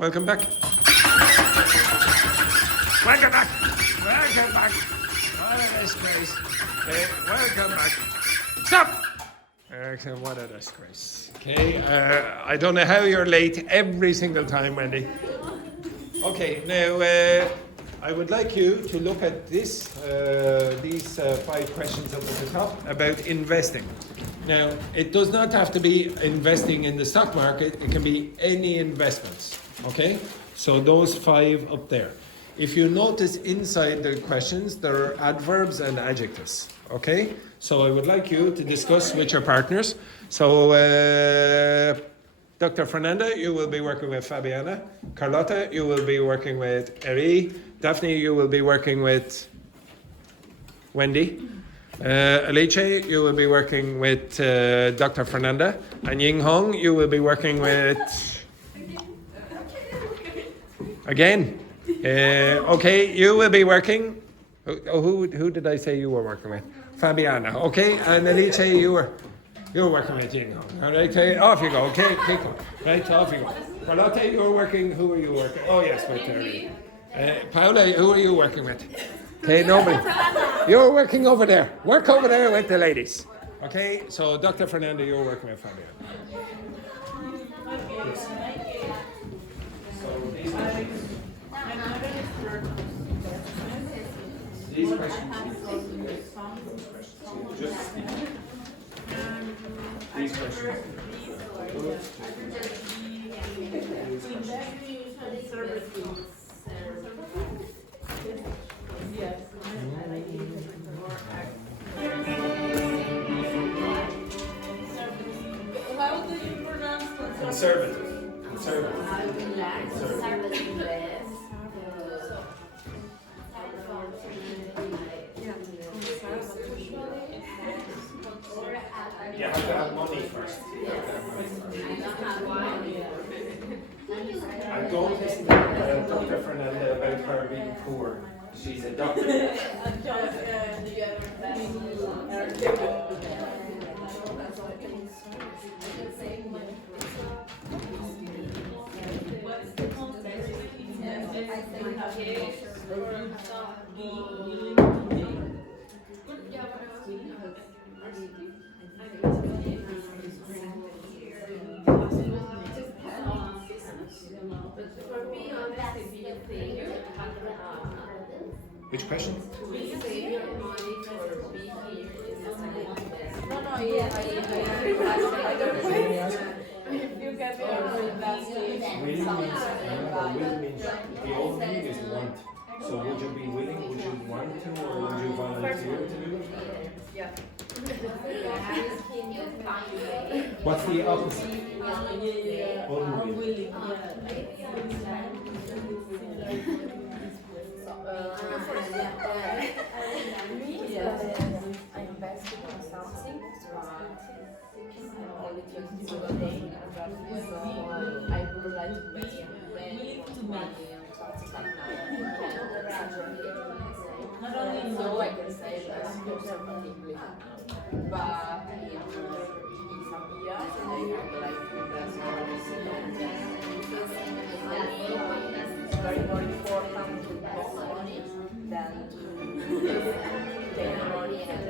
Welcome back. Welcome back. Welcome back. What a disgrace. Welcome back. Stop. What a disgrace. Okay, I don't know how you're late every single time, Wendy. Okay, now I would like you to look at these 5 questions up at the top about investing. Now, it does not have to be investing in the stock market. It can be any investments. Okay, so those 5 up there. If you notice inside the questions, there are adverbs and adjectives. Okay, so I would like you to discuss with your partners. So, Dr. Fernanda, you will be working with Fabiana. Carlotta, you will be working with Eri. Daphne, you will be working with Wendy. Alice, you will be working with Dr. Fernanda. And Ying Hong, you will be working with... Again? Okay, you will be working... Who did I say you were working with? Fabiana, okay? And Alice, you're working with Ying Hong. All right, okay, off you go. Okay, right, off you go. Carlotta, you're working... Who are you working? Oh, yes, with Terry. Paula, who are you working with? Okay, nobody. You're working over there. Work over there with the ladies. Okay, so Dr. Fernando, you're working with Fabian. Yes. So these questions. Just speak. These questions. How do you pronounce Conservative. You have to have money first. I don't listen to Dr. Fernanda about her being poor. She's a doctor. Which question? Will means the old meaning is want. So would you be willing, would you want to, or would you volunteer to do it? Yeah. What's the opposite? Unwilling. I invest in something, only single day, so I would like to be willing to make not only so I can say that conservatively, but in some years I would like to invest it's very more important to invest money than to take money and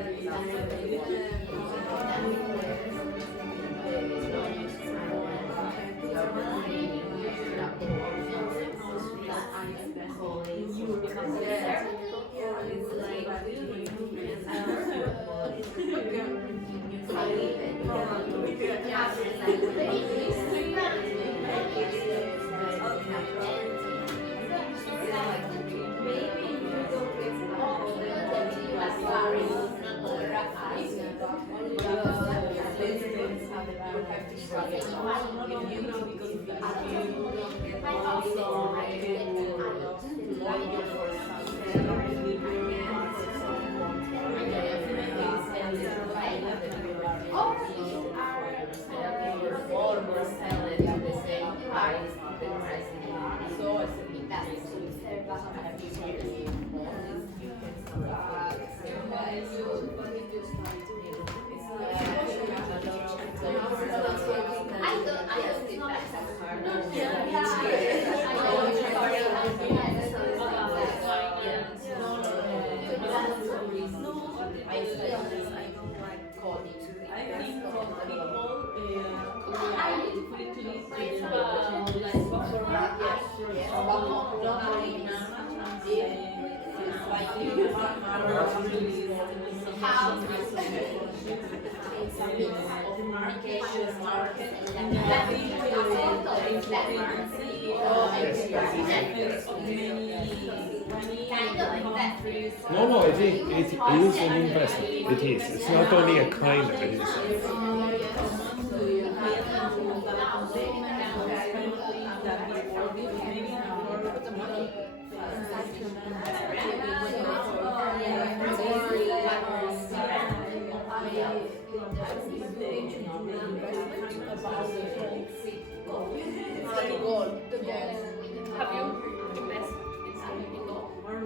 No, no, it is an investment. It is. It's not only a kind of, it is. Have you invested in something gold? I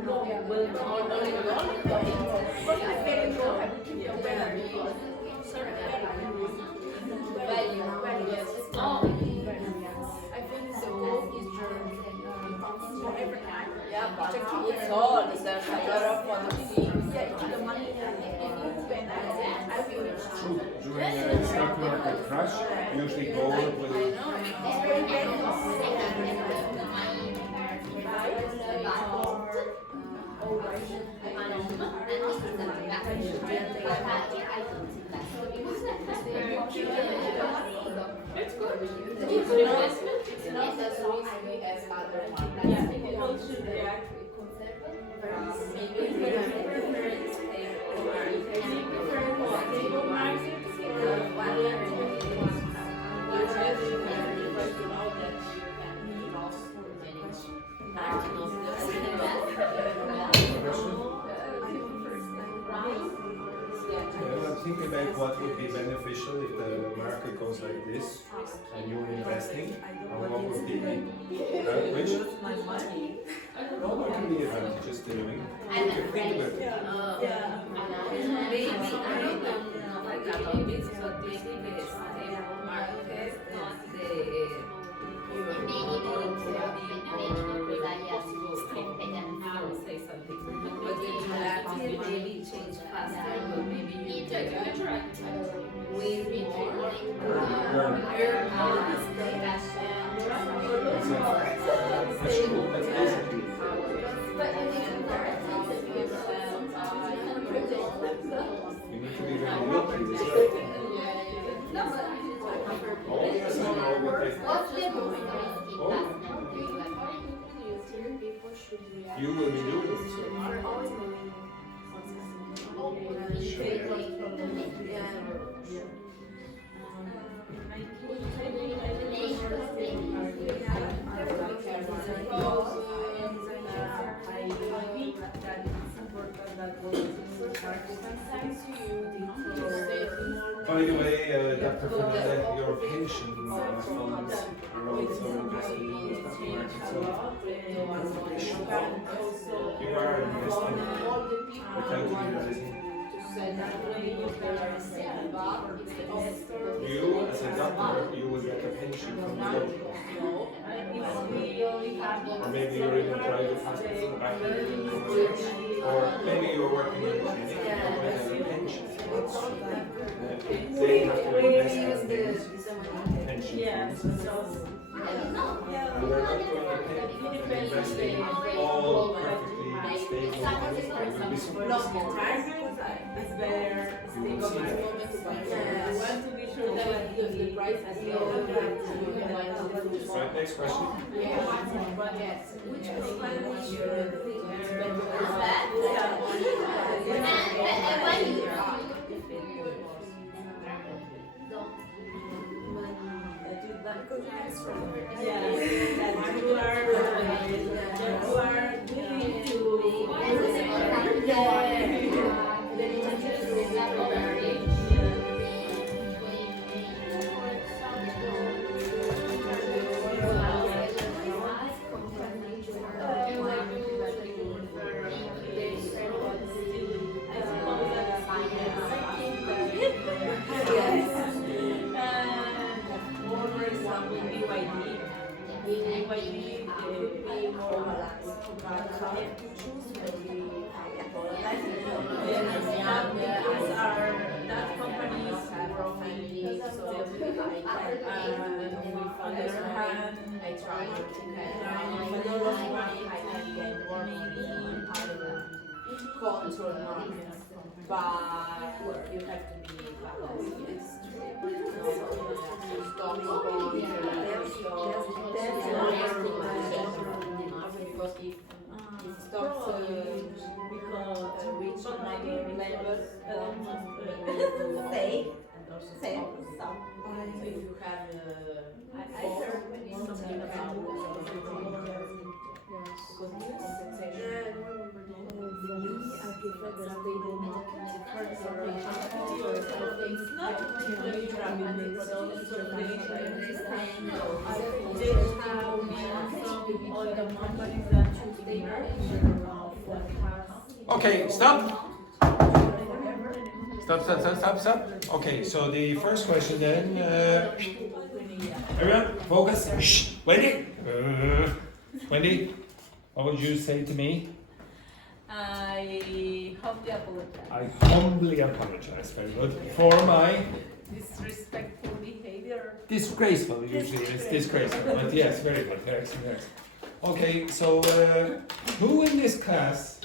think the goal is for every time. Yeah, but it's all there's a lot of policy. The money when I feel it's True. During a stock market crash, usually gold will. It's good. It's an investment. It's not as risky as other ones. People should react with Think about what would be beneficial if the market goes like this and you're investing, and what would be which? No, what can be advantages to doing? Think about it. Maybe I don't know like analogies, but maybe the stable market, not the say something. But the market maybe change faster, but maybe you can win more. That's true. That's basically. You need to be very lucky as well. Oh yes, I know what they. Oh, you will be doing it. So. By the way, Dr. Fernandez, your pension funds are also invested in the stock market, so you are investing without realizing. You, as a doctor, you will get a pension from the government. Or maybe you're in a private hospital back in the or maybe you're working in a clinic and you get a pension. They have to invest in pension funds. And they're not going to invest in all perfectly stable money. You will be surprised. It's better. You will see that. We want to be sure that the price is low. Right, next question. Which company should I try to if I don't lose money, I can get more money in other control markets. But you have to be balanced. It's stocks, bonds, because if stocks reach negative levels, safe, some. So if you have I heard something about it's not particularly dramatic, but also all the companies that choose the Okay, stop. Stop. Okay, so the first question then, everyone, focus. Shh, Wendy. Wendy, what would you say to me? I humbly apologize. I humbly apologize, very good, for my Disrespectful behavior. disgraceful, usually it's disgraceful, but yes, very good, excellent. Okay, so who in this class,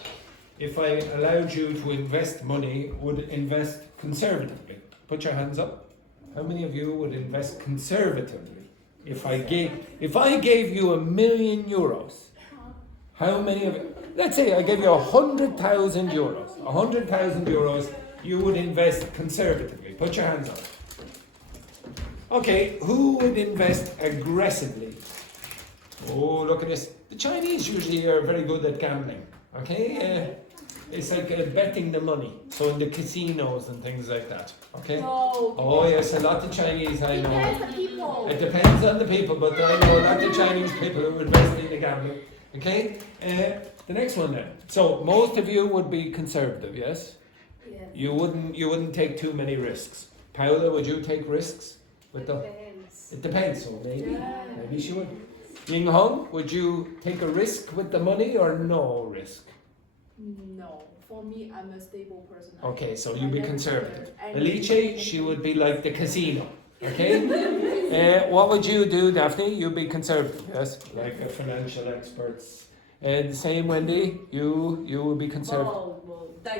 if I allowed you to invest money, would invest conservatively? Put your hands up. How many of you would invest conservatively? If I gave you €1,000,000, how many of you? Let's say I gave you €100,000. €100,000 you would invest conservatively. Put your hands up. Okay, who would invest aggressively? Oh, look at this. The Chinese usually are very good at gambling. Okay, it's like betting the money. So in the casinos and things like that. Okay. No. Oh yes, a lot of Chinese I know. Depends on people. It depends on the people, but I know a lot of Chinese people who invest in the gambling. Okay. The next one then. So most of you would be conservative, yes? Yes. You wouldn't take too many risks. Paola, would you take risks with the? Depends. It depends. So maybe, Yeah. maybe she would. Ying Hong, would you take a risk with the money or no risk? No, for me, I'm a stable person. Okay, so you'd be conservative. I Alice, she would be like the casino. Okay. What would you do, Daphne? You'd be conservative, yes, like a financial experts. And the same, Wendy. You would be conservative.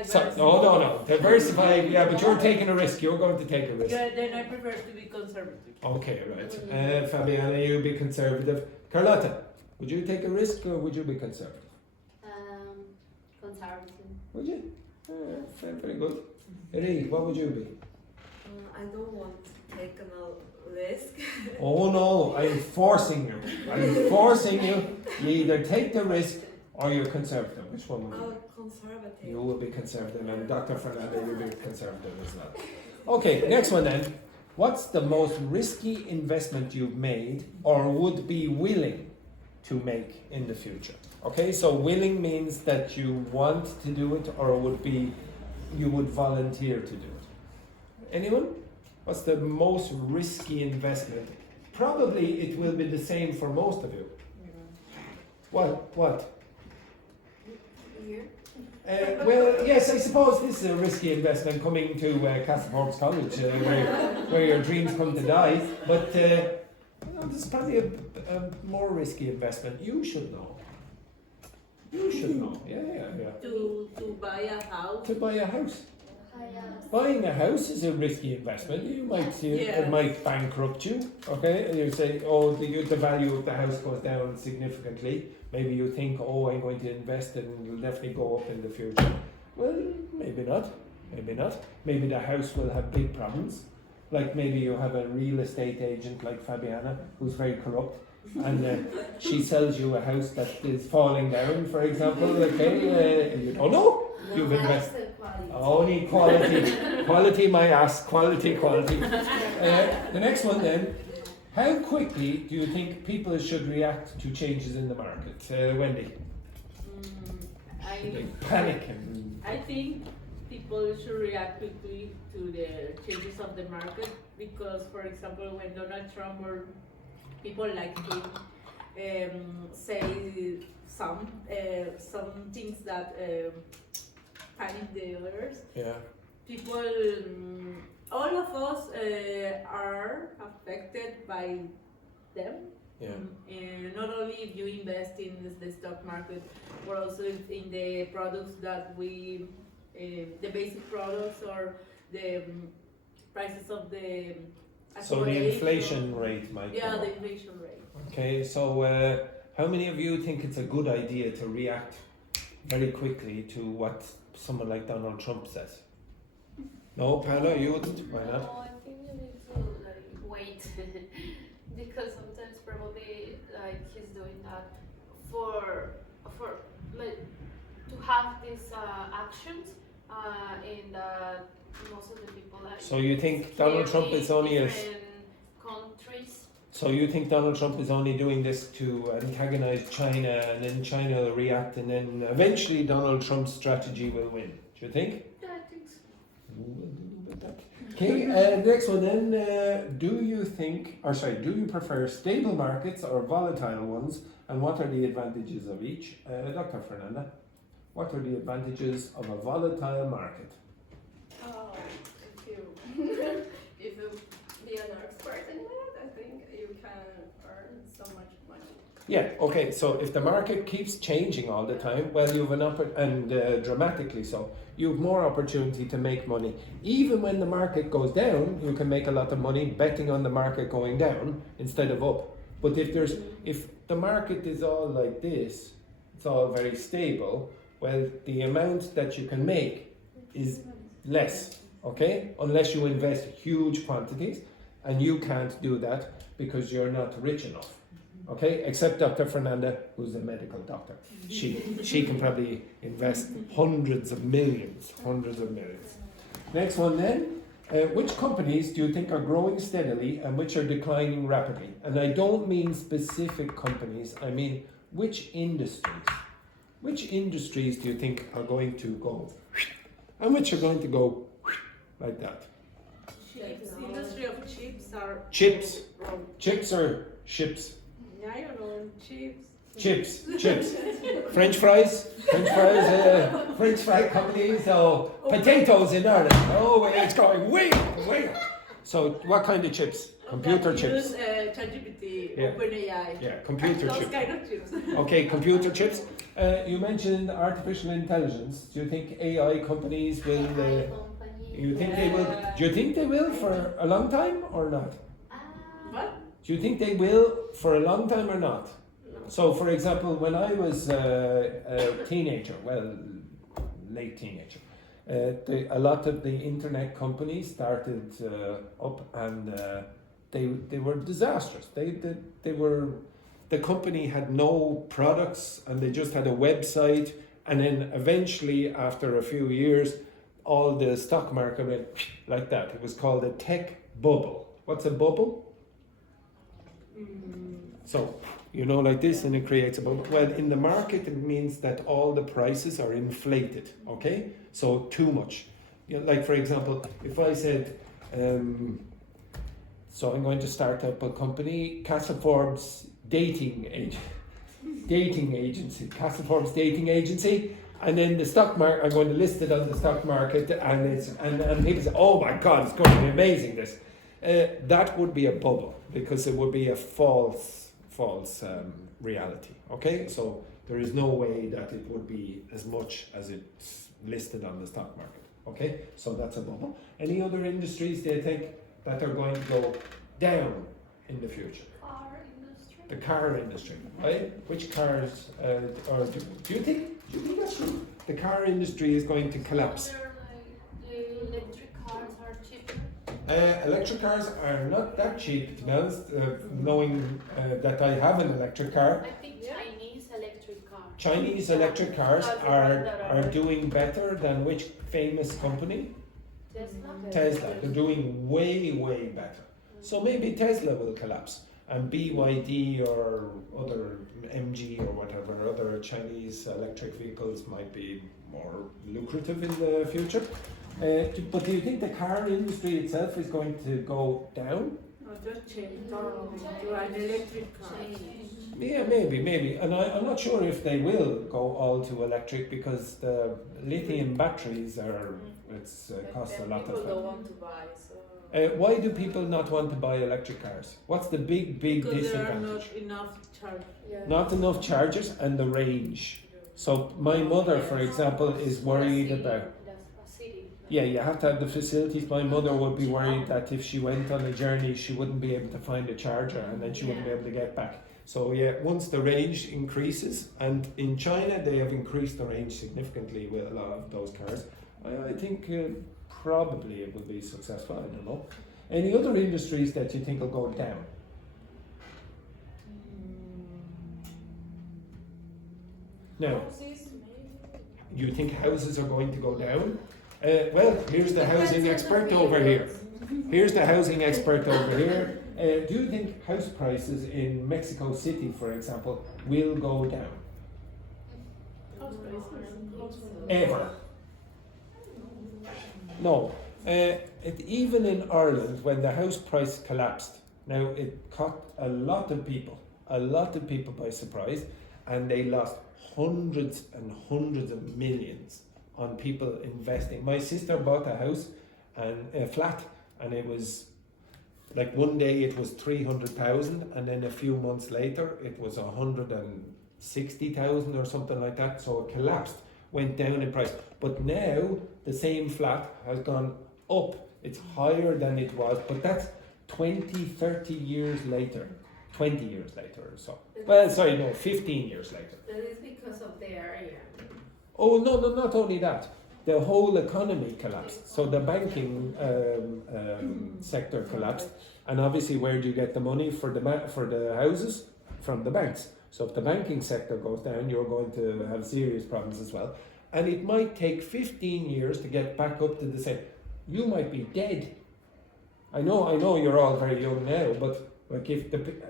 So, Diverse. no. Diversify. Yeah, but you're taking a risk. You're going to take a risk. Yeah, then I prefer to be conservative. Okay, right. Fabiana, you'd be conservative. Carlotta, would you take a risk or would you be conservative? Conservative. Would you? Very good. Eri, what would you be? I don't want to take a risk. Oh no, I'm forcing you. I'm forcing you. You either take the risk or you're conservative. Which one would you be? Conservative. You will be conservative, and Dr. Fernando will be conservative as well. Okay, next one then. What's the most risky investment you've made or would be willing to make in the future? Okay, so willing means that you want to do it or you would volunteer to do it. Anyone? What's the most risky investment? Probably it will be the same for most of you. What? Here. Well, yes, I suppose this is a risky investment coming to Castleforbes College, where your dreams come to die. But this is probably a more risky investment. You should know. Yeah. To buy a house. To buy a house. Buying a house is a risky investment. It might bankrupt you. Okay, and you say, oh, the value of the house goes down significantly. Maybe you think, oh, I'm going to invest and it will definitely go up in the future. Well, maybe not. Maybe the house will have big problems. Like maybe you have a real estate agent like Fabiana who's very corrupt, and she sells you a house that is falling down, for example. Okay, you don't know. You've invested. Only quality, my ass, quality. The next one then. How quickly do you think people should react to changes in the market? Wendy? Should they panic? I think people should react quickly to the changes of the market because, for example, when Donald Trump or people like him say some things that panic the others, people, all of us are affected by them Yeah. And not only if you invest in the stock market, but also in the products that we, the basic products or the prices of the So the accumulation. inflation rate might Yeah, go the up. inflation rate. Okay, so how many of you think it's a good idea to react very quickly to what someone like Donald Trump says? No, Paolo, you wouldn't? Why not? No, I think you need to like wait because sometimes probably like he's doing that for like to have these actions in that most of the people like. So you think Donald Trump is only a... different countries. So you think Donald Trump is only doing this to antagonize China, and then China will react, and then eventually Donald Trump's strategy will win? Do you think? Yeah, I think so. Okay, next one then. Do you prefer stable markets or volatile ones, and what are the advantages of each? Dr. Fernanda, what are the advantages of a volatile market? Oh, if you be an expert in it, I think you can earn so much money. Yeah, okay, so if the market keeps changing all the time, well, you have and dramatically so, you have more opportunity to make money. Even when the market goes down, you can make a lot of money betting on the market going down instead of up. But if the market is all like this, it's all very stable, well, the amount that you can make is less, okay? Unless you invest huge quantities, and you can't do that because you're not rich enough. Okay, except Dr. Fernanda, who's a medical doctor. She can probably invest hundreds of millions. Next one then. Which companies do you think are growing steadily and which are declining rapidly? And I don't mean specific companies, I mean which industries? Which industries do you think are going to go and which are going to go like that? Chips. Industry of chips are. Chips. Chips or ships? I don't know, chips. Chips. French fries, French fry companies, so potatoes in Ireland. Oh, it's going way up. So what kind of chips? Computer chips. Use ChatGPT, Yeah. OpenAI. Yeah, computer Those chips. kind of chips. Okay, computer chips. You mentioned artificial intelligence. Do you think AI companies will? You think they will? Do you think they will for a long time or not? What? Do you think they will for a long time or not? So, for example, when I was a teenager, well, late teenager, a lot of the internet companies started up, and they were disastrous. The company had no products, and they just had a website, and then eventually, after a few years, all the stock market went like that. It was called a tech bubble. What's a bubble? So, like this, and it creates a bubble. Well, in the market, it means that all the prices are inflated, okay? So, too much. Like, for example, if I said, so I'm going to start up a company, Casa Forbes dating agency, and then the stock market, I'm going to list it on the stock market, and people say, oh my God, it's going to be amazing, this. That would be a bubble, because it would be a false reality, okay? So there is no way that it would be as much as it's listed on the stock market, okay? So that's a bubble. Any other industries they think that are going to go down in the future? Car industry. The car industry, right? Which cars, or do you think that's true? The car industry is going to collapse. The electric cars are cheaper. Electric cars are not that cheap, to be honest, knowing that I have an electric car. I think Chinese electric cars. Chinese electric cars That's the are one that are doing better than which famous company? Tesla. Tesla. They're doing way better. So maybe Tesla will collapse, and BYD or other MG or whatever, other Chinese electric vehicles might be more lucrative in the future. But do you think the car industry itself is going to go down? No, just change to an electric car. Yeah, maybe. And I'm not sure if they will go all to electric, because the lithium batteries are, cost a lot of People don't money. want to buy, so Why do people not want to buy electric cars? What's the big Because there are disadvantage? not enough charge. Not enough chargers and the range. So my mother, for example, is worried about. That's a city. Yeah, you have to have the facilities. My mother would be worried that if she went on a journey, she wouldn't be able to find a charger and then she wouldn't be able to get back. So yeah, once the range increases, and in China they have increased the range significantly with a lot of those cars, I think probably it will be successful. I don't know. Any other industries that you think will go down? No. You think houses are going to go down? Well, here's the housing expert over here. Here's the housing expert over here. Do you think house prices in Mexico City, for example, will go down? Ever? No. Even in Ireland, when the house price collapsed, now it caught a lot of people by surprise, and they lost hundreds and hundreds of millions on people investing. My sister bought a house and a flat, and it was like one day it was 300,000, and then a few months later it was 160,000 or something like that. So it collapsed, went down in price. But now the same flat has gone up. It's higher than it was, but that's 20, 30 years later. 20 years later or so. Well, sorry, no, 15 years later. That is because of the area. Oh, no, not only that. The whole economy collapsed. So the banking sector collapsed. And obviously, where do you get the money for the houses? From the banks. So if the banking sector goes down, you're going to have serious problems as well. And it might take 15 years to get back up to the same. You might be dead. I know you're all very young now, but like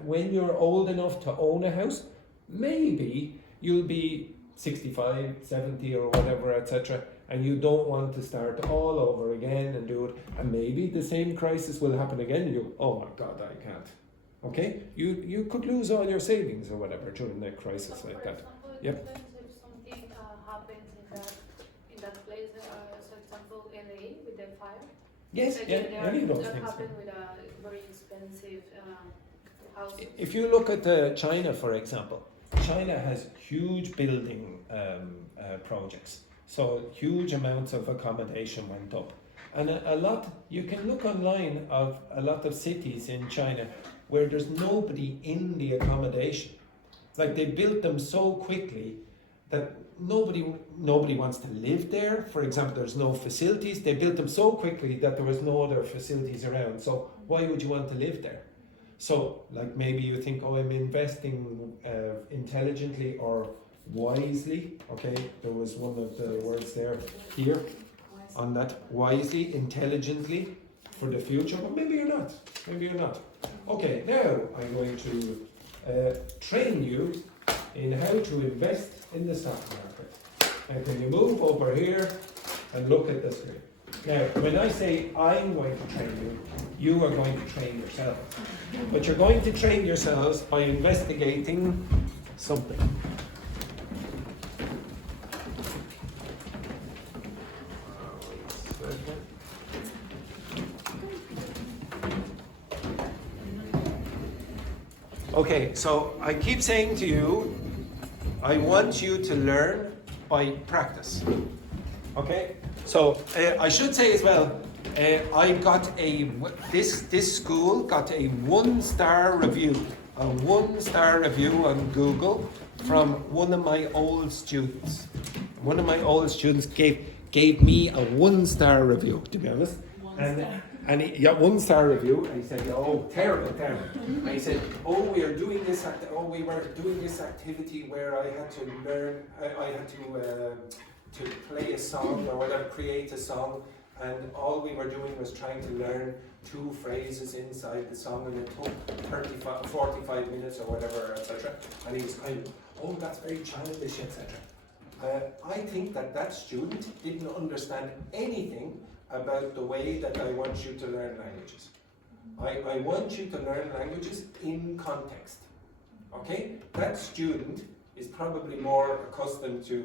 when you're old enough to own a house, maybe you'll be 65, 70 or whatever, etc. And you don't want to start all over again and do it. And maybe the same crisis will happen again and you, oh my God, I can't. Okay? You could lose all your savings or whatever during that crisis like that. Yep. If something happens in that place, for example, LA with the fire. Yes, any of those that things. happened with a very expensive house. If you look at China, for example, China has huge building projects. So huge amounts of accommodation went up. And a lot, you can look online of a lot of cities in China where there's nobody in the accommodation. Like they built them so quickly that nobody wants to live there. For example, there's no facilities. They built them so quickly that there was no other facilities around. So why would you want to live there? So like maybe you think, oh, I'm investing intelligently or wisely. Okay, there was one of the words there here on that, wisely, intelligently for the future. But maybe you're not. Maybe you're not. Okay, now I'm going to train you in how to invest in the stock market. And can you move over here and look at the screen? Now, when I say I'm going to train you, you are going to train yourself. But you're going to train yourselves by investigating something. Okay, so I keep saying to you, I want you to learn by practice. Okay, so I should say as well, I got this school got a 1-star review, on Google from one of my old students. One of my old students gave me a 1-star review, to be honest. And he got 1-star review, and he said, "Oh, terrible." And he said, "Oh, we were doing this activity where I had to learn. I had to play a song or whatever, create a song, and all we were doing was trying to learn 2 phrases inside the song, and it took 45 minutes or whatever, etc." And he was kind of, "Oh, that's very childish, etc." I think that student didn't understand anything about the way that I want you to learn languages. I want you to learn languages in context. Okay? That student is probably more accustomed to,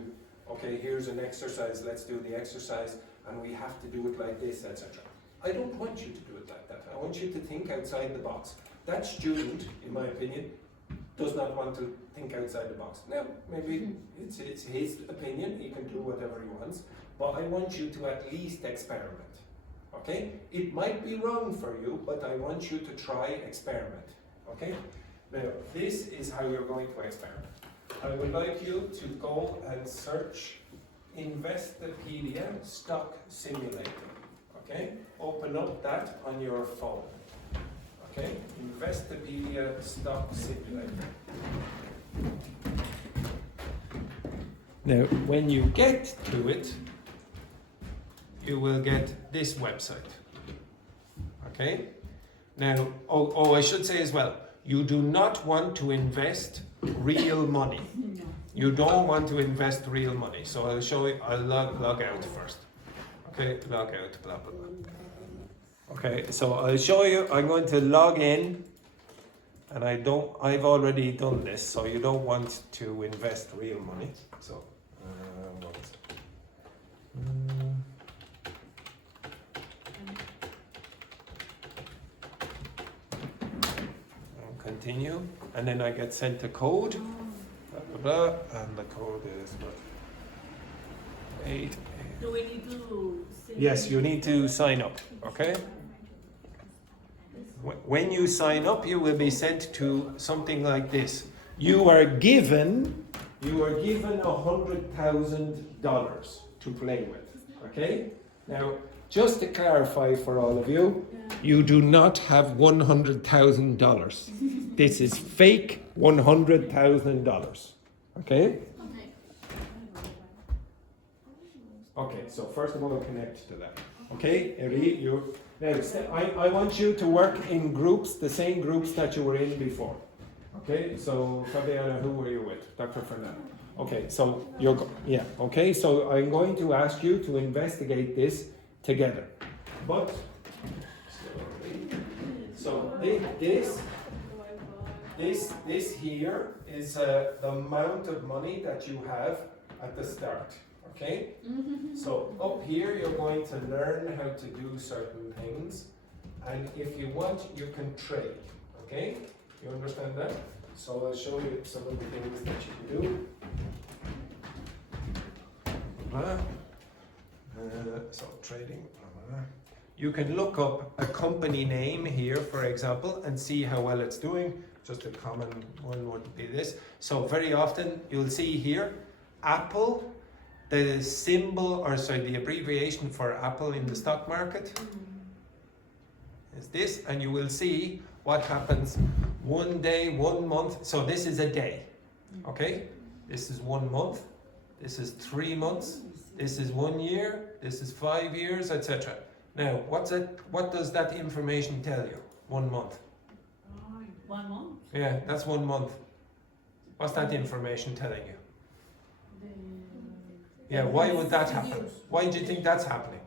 okay, here's an exercise, let's do the exercise, and we have to do it like this, etc. I don't want you to do it like that. I want you to think outside the box. That student, in my opinion, does not want to think outside the box. Now, maybe it's his opinion, he can do whatever he wants, but I want you to at least experiment. Okay? It might be wrong for you, but I want you to try experiment. Okay? Now, this is how you're going to experiment. I would like you to go and search Investopedia Stock Simulator. Okay? Open up that on your phone. Okay? Investopedia Stock Simulator. Now, when you get to it, you will get this website. Okay? Now, I should say as well, you do not want to invest real money. You don't want to invest real money. So I'll show you, I'll log out first. Okay, log out, blah, blah, blah. Okay, so I'll show you, I'm going to log in, and I've already done this, so you don't want to invest real money. So, one second. Continue, and then I get sent a code, blah, blah, blah, and the code is what? 8. Do we need to send Yes, you need to sign up, okay? When you sign up, you will be sent to something like this. You are given $100,000 to play with, okay? Now, just to clarify for all of you, you do not have $100,000. This is fake $100,000, okay? Okay, so first of all, connect to that. Okay, Eri, I want you to work in groups, the same groups that you were in before. Okay, so Fabiana, who were you with? Dr. Fernando. Okay, so okay, so I'm going to ask you to investigate this together. But, so this here is the amount of money that you have at the start. Okay? So up here you're going to learn how to do certain things, and if you want you can trade. Okay? You understand that? So I'll show you some of the things that you can do. So trading. You can look up a company name here, for example, and see how well it's doing. Just a common one would be this. So very often you'll see here Apple. The symbol, or sorry, the abbreviation for Apple in the stock market is this, and you will see what happens 1 day, 1 month. So this is a day, okay? This is 1 month, this is 3 months, this is 1 year, this is 5 years, etc. Now, what does that information tell you? 1 month. 1 month? Yeah, that's 1 month. What's that information telling you? Yeah, why would that happen? Why do you think that's happening?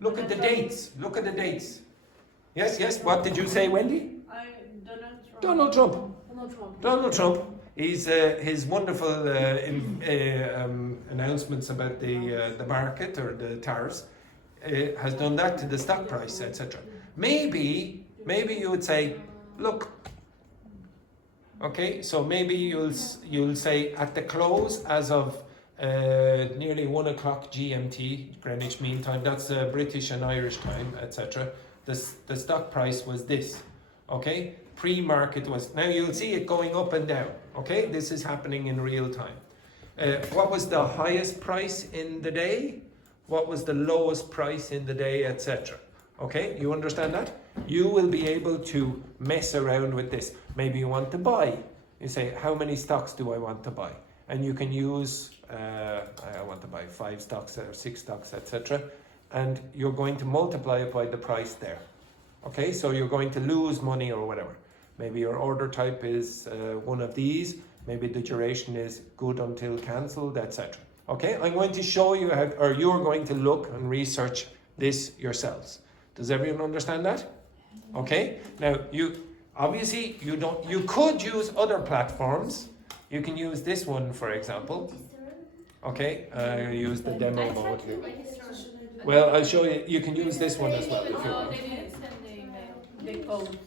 Look at the dates. Look at the dates. Yes. What did you say, Wendy? Donald Trump. Donald Trump. He's his wonderful announcements about the market or the tariffs has done that to the stock price, etc. Maybe you would say, look. Okay, so maybe you'll say at the close as of nearly 1 o'clock GMT, Greenwich Mean Time, that's British and Irish time, etc. The stock price was this, okay? Pre-market was, now you'll see it going up and down, okay? This is happening in real time. What was the highest price in the day? What was the lowest price in the day, etc. Okay, you understand that? You will be able to mess around with this. Maybe you want to buy. You say, how many stocks do I want to buy? And you can use, I want to buy 5 stocks or 6 stocks, etc. And you're going to multiply it by the price there. Okay, so you're going to lose money or whatever. Maybe your order type is one of these. Maybe the duration is good until cancelled, etc. Okay, I'm going to show you how, or you're going to look and research this yourselves. Does everyone understand that? Okay. Now you could use other platforms. You can use this one, for example. Okay. Use the demo mode here. Well, I'll show you. You can use this one as well if you No, want. they didn't send the email. The code.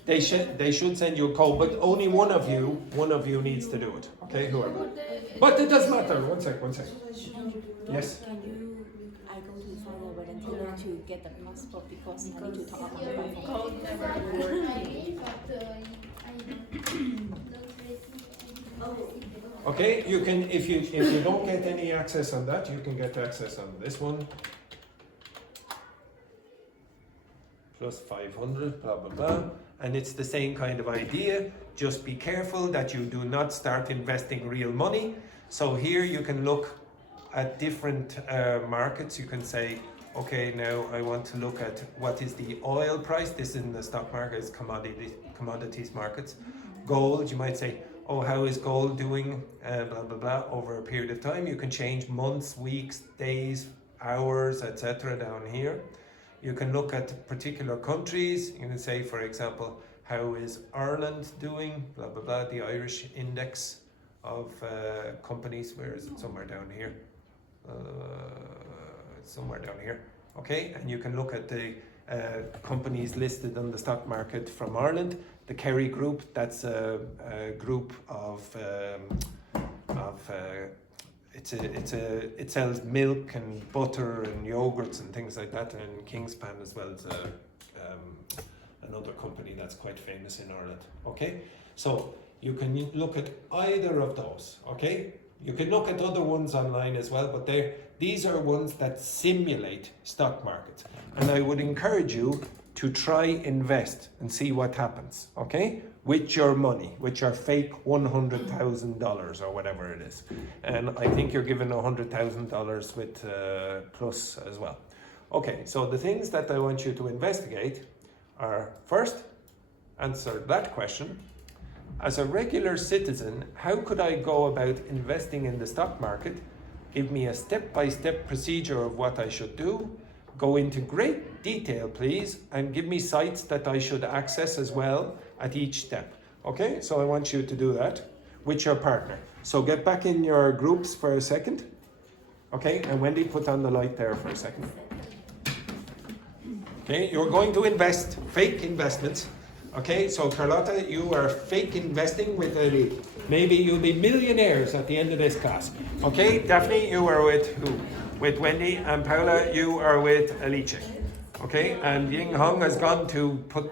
They should send you a code, but only one of you needs to do it. Okay, whoever. But it doesn't matter. One sec. Yes. Can you, I go to Florida but then tell her to get the passport because I need to talk about Your my phone. code never Okay, you can if you don't get any access on that, you can get access on this one. Plus 500, blah blah blah, and it's the same kind of idea. Just be careful that you do not start investing real money. So here you can look at different markets. You can say, okay, now I want to look at what is the oil price. This is in the stock market, is commodities markets. Gold, you might say, oh, how is gold doing, blah, blah, blah, over a period of time. You can change months, weeks, days, hours, etc. down here. You can look at particular countries. You can say, for example, how is Ireland doing, blah, blah, blah, the Irish index of companies. Where is it? Somewhere down here. Somewhere down here. Okay, and you can look at the companies listed on the stock market from Ireland. The Kerry Group, that's a group of it sells milk and butter and yogurts and things like that, and Kingspan as well as another company that's quite famous in Ireland. Okay, so you can look at either of those. Okay, you can look at other ones online as well, but these are ones that simulate stock markets, and I would encourage you to try invest and see what happens, okay? With your money, with your fake $100,000 or whatever it is. And I think you're given $100,000 with plus as well. Okay, so the things that I want you to investigate are, first, answer that question. As a regular citizen, how could I go about investing in the stock market? Give me a step-by-step procedure of what I should do. Go into great detail, please, and give me sites that I should access as well at each step. Okay, so I want you to do that with your partner. So get back in your groups for a second. Okay, and Wendy, put on the light there for a second. Okay, you're going to invest, fake investments. Okay, so Carlotta, you are fake investing with a, maybe you'll be millionaires at the end of this class. Okay, Daphne, you are with who? With Wendy, and Paula, you are with Alice. Okay, and Ying Hong has gone to put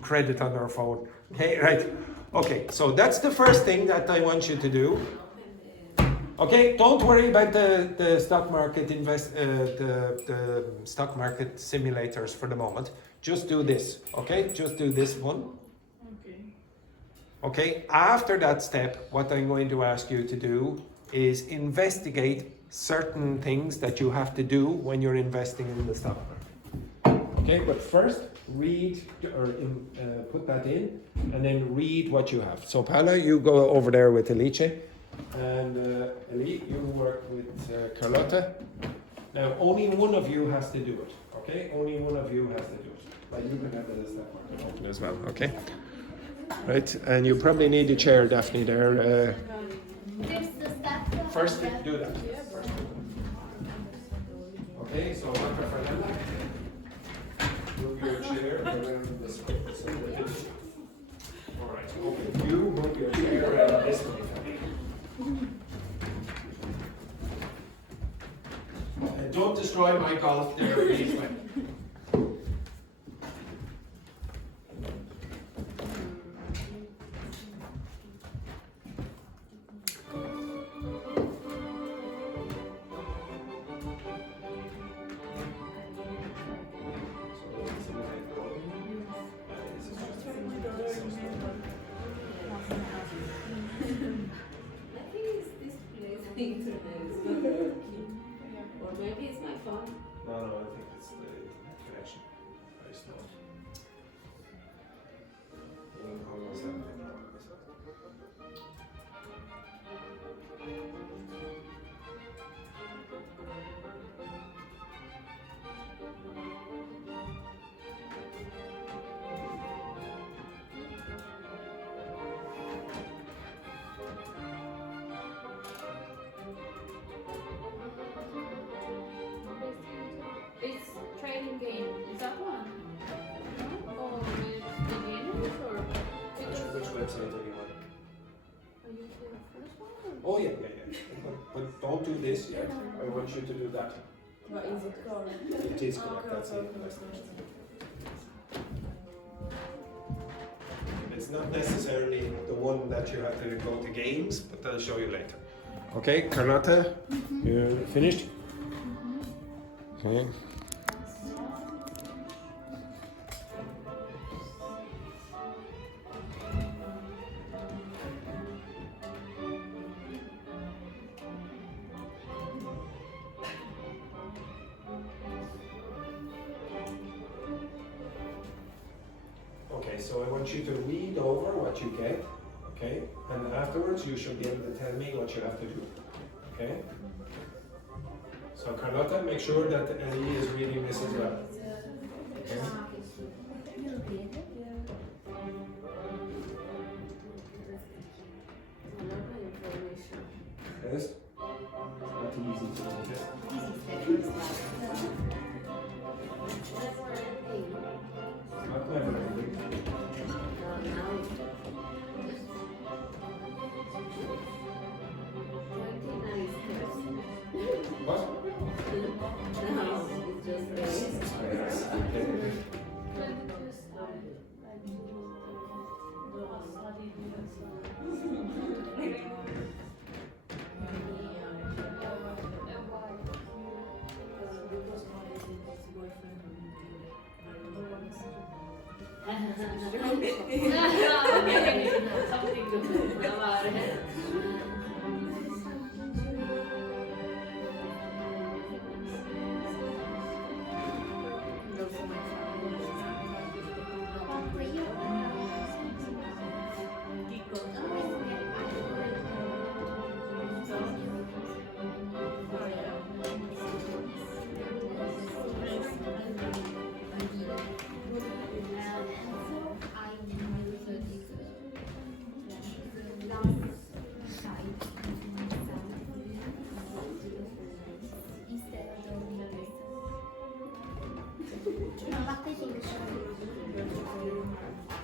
credit on her phone. Okay, right. Okay, so that's the first thing that I want you to do. Okay, don't worry about the stock market the stock market simulators for the moment. Just do this. Okay, just do this one. Okay. Okay, after that step, what I'm going to ask you to do is investigate certain things that you have to do when you're investing in the stock market. Okay, but first read or put that in, and then read what you have. So Paula, you go over there with Alice, and Eli, you work with Carlotta. Now only one of you has to do it. Okay, only one of you has to do it. But you can have the stock market open as well. Okay, right, and you probably need a chair, Daphne. There. There's the stuff. First, do that. Okay, so Dr. Fernanda, move your chair around this way. All right, okay, you move your chair around this way. And don't destroy my golf there, please. Or maybe it's my phone. No, I think it's the internet connection. Very slow. Almost empty. Oh yeah. But don't do this yet. I want you to do that. But is it correct? It is correct. That's it. It's not necessarily the one that you have to go to games, but I'll show you later. Okay, Carlotta, you finished? Okay. Okay, so I want you to read over what you get, okay? And afterwards you should be able to tell me what you have to do, okay? So Carlotta, make sure that Ellie is reading this as well. Okay? Yes? Not easy to do this. Not never ending. What? Something good about it.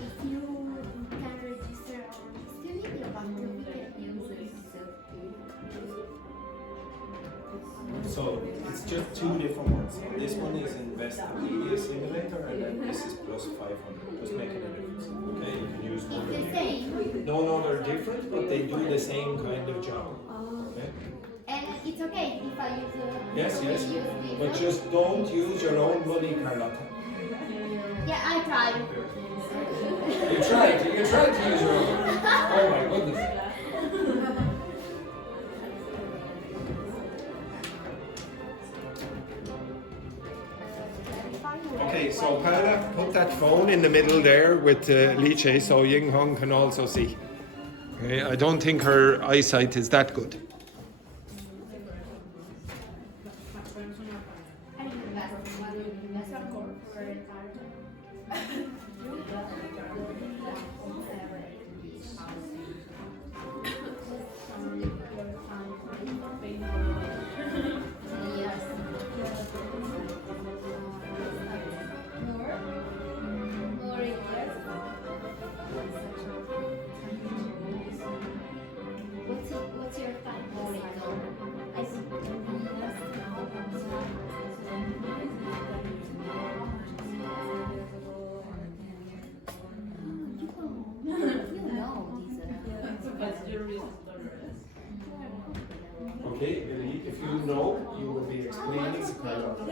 If you can register on student, you have to get users. So it's just two different ones. This one is Invest Media Simulator, and then this is plus 500. Just making a difference. Okay, you can use one. It's the same. No, they're different, but they do the same kind of job. Okay. And it's okay if I use Yes. use But this. just don't use your own money, Carlotta. Yeah, I tried. You tried to use your own. Oh my goodness. Okay, so Paula, put that phone in the middle there with Liche so Ying Hong can also see. Okay, I don't think her eyesight is that good. What's your time? You know these. Because your risk tolerance. Okay, Ellie, if you know, you will be explaining to Carlotta.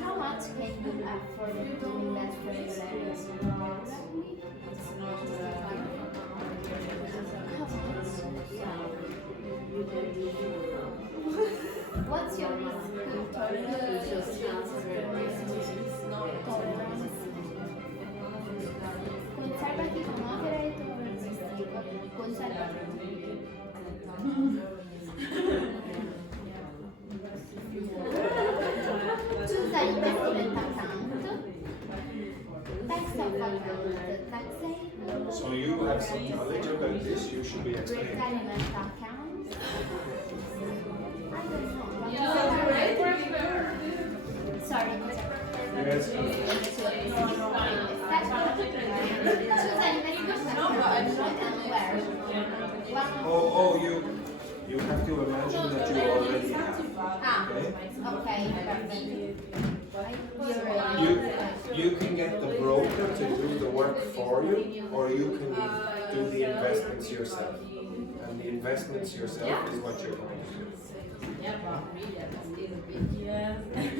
How much can you afford doing that regularly? What's your risk tolerance? Conservative, moderate, or resistive? Conservative. Choose an investment account. Tax account, tax save. So you have some knowledge about this, you should be explaining. Retirement account. I don't know. Sorry. Yes. Choose an investment account. Oh, you have to imagine that you already have. Okay, You can get the broker to do the work for you, or you can do the investments yourself. And the investments yourself is what you're going to do.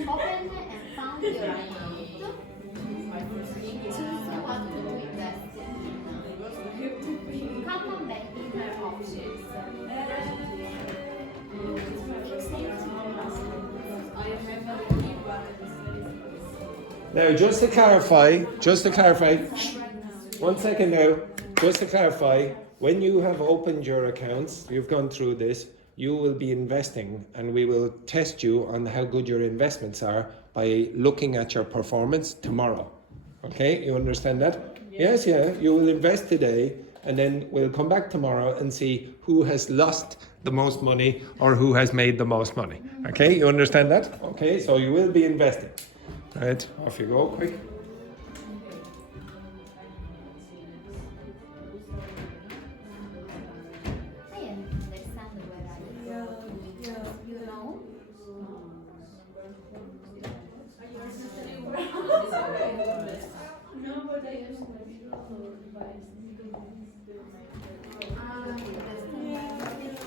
Open and found your account. Choose what to invest in. Common banking options. Now, just to clarify, shh, 1 second now, just to clarify, when you have opened your accounts, you've gone through this, you will be investing and we will test you on how good your investments are by looking at your performance tomorrow. Okay, you understand that? Yes, you will invest today and then we'll come back tomorrow and see who has lost the most money or who has made the most money. Okay, you understand that? Okay, so you will be investing. Right, off you go, quick. I understand where I go. You know?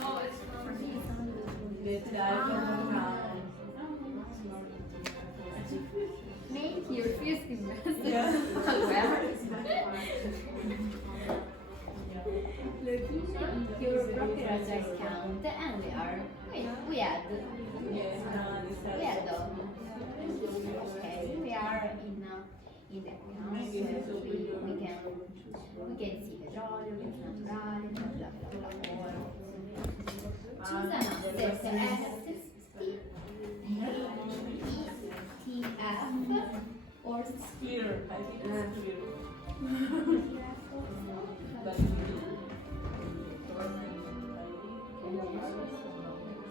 Oh, it's for me. Make your first investment. Looking in your brokerage account and we add Dogme. Okay, we are in the account. We can see petrolio, gas naturale, lavoro. Choose an asset ETF or Clear, I think it's clear.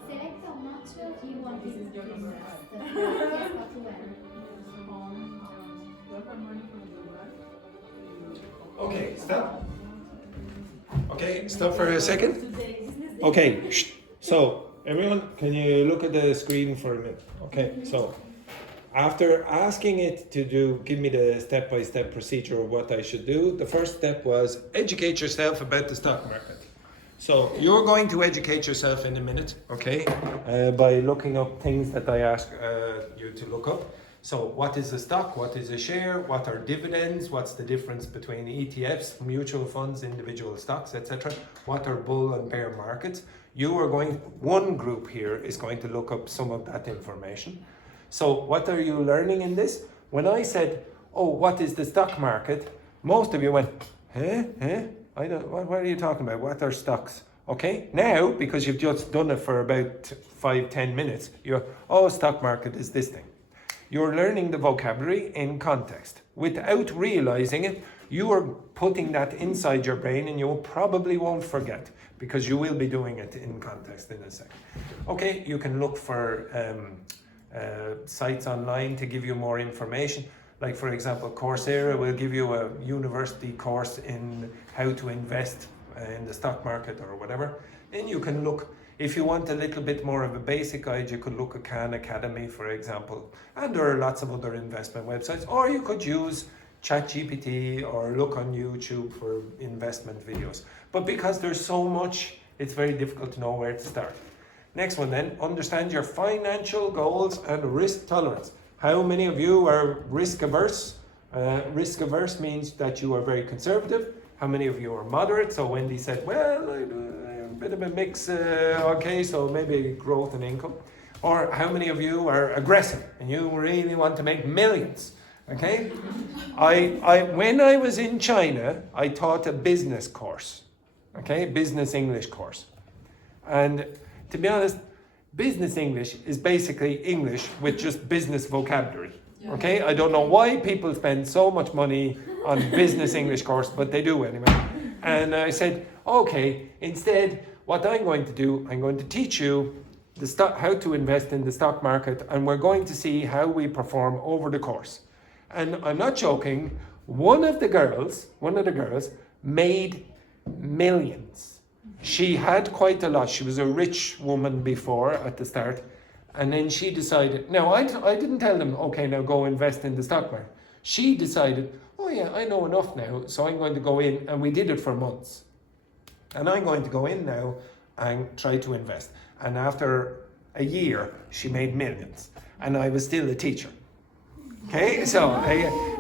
select how much you want to invest. Yes, what to earn. Okay, stop. Okay, stop for a second. Okay, shh. So everyone, can you look at the screen for a minute? Okay, so after asking it to give me the step-by-step procedure of what I should do, the first step was educate yourself about the stock market. So you're going to educate yourself in a minute, okay, by looking up things that I ask you to look up. So what is a stock? What is a share? What are dividends? What's the difference between ETFs, mutual funds, individual stocks, etc.? What are bull and bear markets? One group here is going to look up some of that information. So what are you learning in this? When I said, oh, what is the stock market? Most of you went, what are you talking about? What are stocks? Okay, now, because you've just done it for about 5-10 minutes, stock market is this thing. You're learning the vocabulary in context. Without realizing it, you are putting that inside your brain and you probably won't forget because you will be doing it in context in a second. Okay, you can look for sites online to give you more information. Like for example, Coursera will give you a university course in how to invest in the stock market or whatever. And you can look, if you want a little bit more of a basic guide, you could look at Khan Academy, for example. And there are lots of other investment websites. Or you could use ChatGPT or look on YouTube for investment videos. But because there's so much, it's very difficult to know where to start. Next one then, understand your financial goals and risk tolerance. How many of you are risk averse? Risk averse means that you are very conservative. How many of you are moderate? So Wendy said, well, I'm a bit of a mix, okay, so maybe growth and income. Or how many of you are aggressive and you really want to make millions? Okay? When I was in China, I taught a business course, okay, business English course. And to be honest, business English is basically English with just business vocabulary. Okay, I don't know why people spend so much money on business English course, but they do anyway. And I said, okay, instead, what I'm going to do, I'm going to teach you how to invest in the stock market, and we're going to see how we perform over the course. And I'm not joking, one of the girls made millions. She had quite a lot. She was a rich woman before at the start. And then she decided, now I didn't tell them, okay, now go invest in the stock market. She decided, oh yeah, I know enough now, so I'm going to go in, and we did it for months. And I'm going to go in now and try to invest. And after a year, she made millions. And I was still a teacher. Okay, so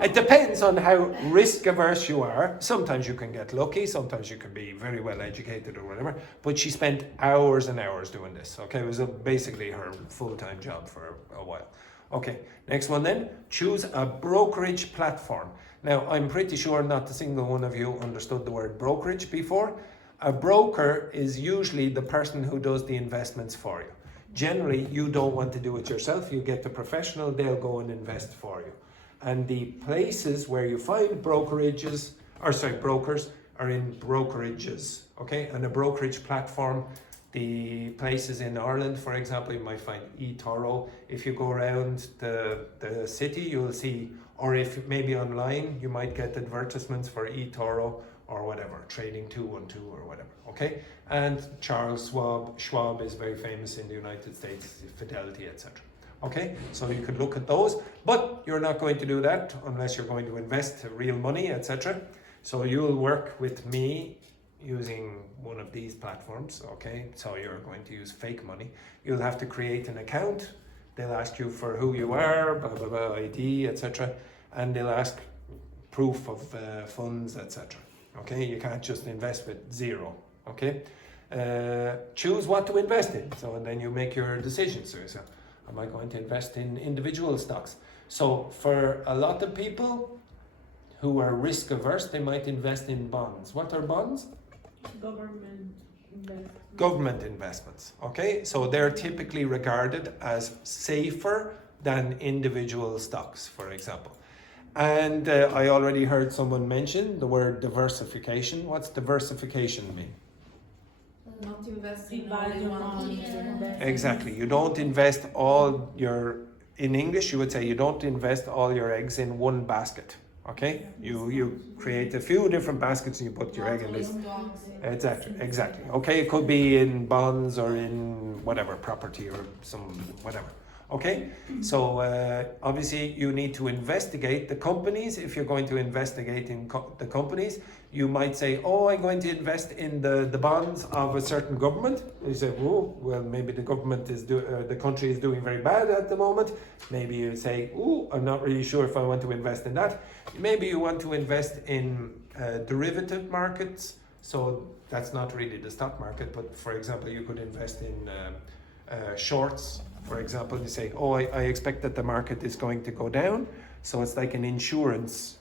it depends on how risk averse you are. Sometimes you can get lucky, sometimes you can be very well educated or whatever, but she spent hours and hours doing this. Okay, it was basically her full-time job for a while. Okay, next one then, choose a brokerage platform. Now, I'm pretty sure not a single one of you understood the word brokerage before. A broker is usually the person who does the investments for you. Generally, you don't want to do it yourself. You get the professional, they'll go and invest for you. And the places where you find brokers are in brokerages, okay? And a brokerage platform, the places in Ireland, for example, you might find eToro. If you go around the city, you'll see, or if maybe online, you might get advertisements for eToro or whatever, Trading 212 or whatever, okay? And Charles Schwab is very famous in the United States, Fidelity, etc. Okay, so you could look at those, but you're not going to do that unless you're going to invest real money, etc. So you'll work with me using one of these platforms, okay? So you're going to use fake money. You'll have to create an account. They'll ask you for who you are, blah, blah, blah, ID, etc. And they'll ask proof of funds, etc. Okay, you can't just invest with zero, okay? Choose what to invest in. So, and then you make your decisions. So you say, am I going to invest in individual stocks? So for a lot of people who are risk averse, they might invest in bonds. What are bonds? Government investments. Government investments, okay? So they're typically regarded as safer than individual stocks, for example. And I already heard someone mention the word diversification. What's diversification mean? Not investing Divide only your one money. thing. Exactly. You don't invest all your, in English you would say you don't invest all your eggs in one basket. Okay? You create a few different baskets and you put your egg in this. Exactly. Okay, it could be in bonds or in whatever, property or some whatever. Okay, so obviously you need to investigate the companies. If you're going to investigate in the companies, you might say, oh, I'm going to invest in the bonds of a certain government. You say, oh, well, maybe the government is the country is doing very bad at the moment. Maybe you say, oh, I'm not really sure if I want to invest in that. Maybe you want to invest in derivative markets. So that's not really the stock market, but for example, you could invest in shorts. For example, you say, oh, I expect that the market is going to go down. So it's like an insurance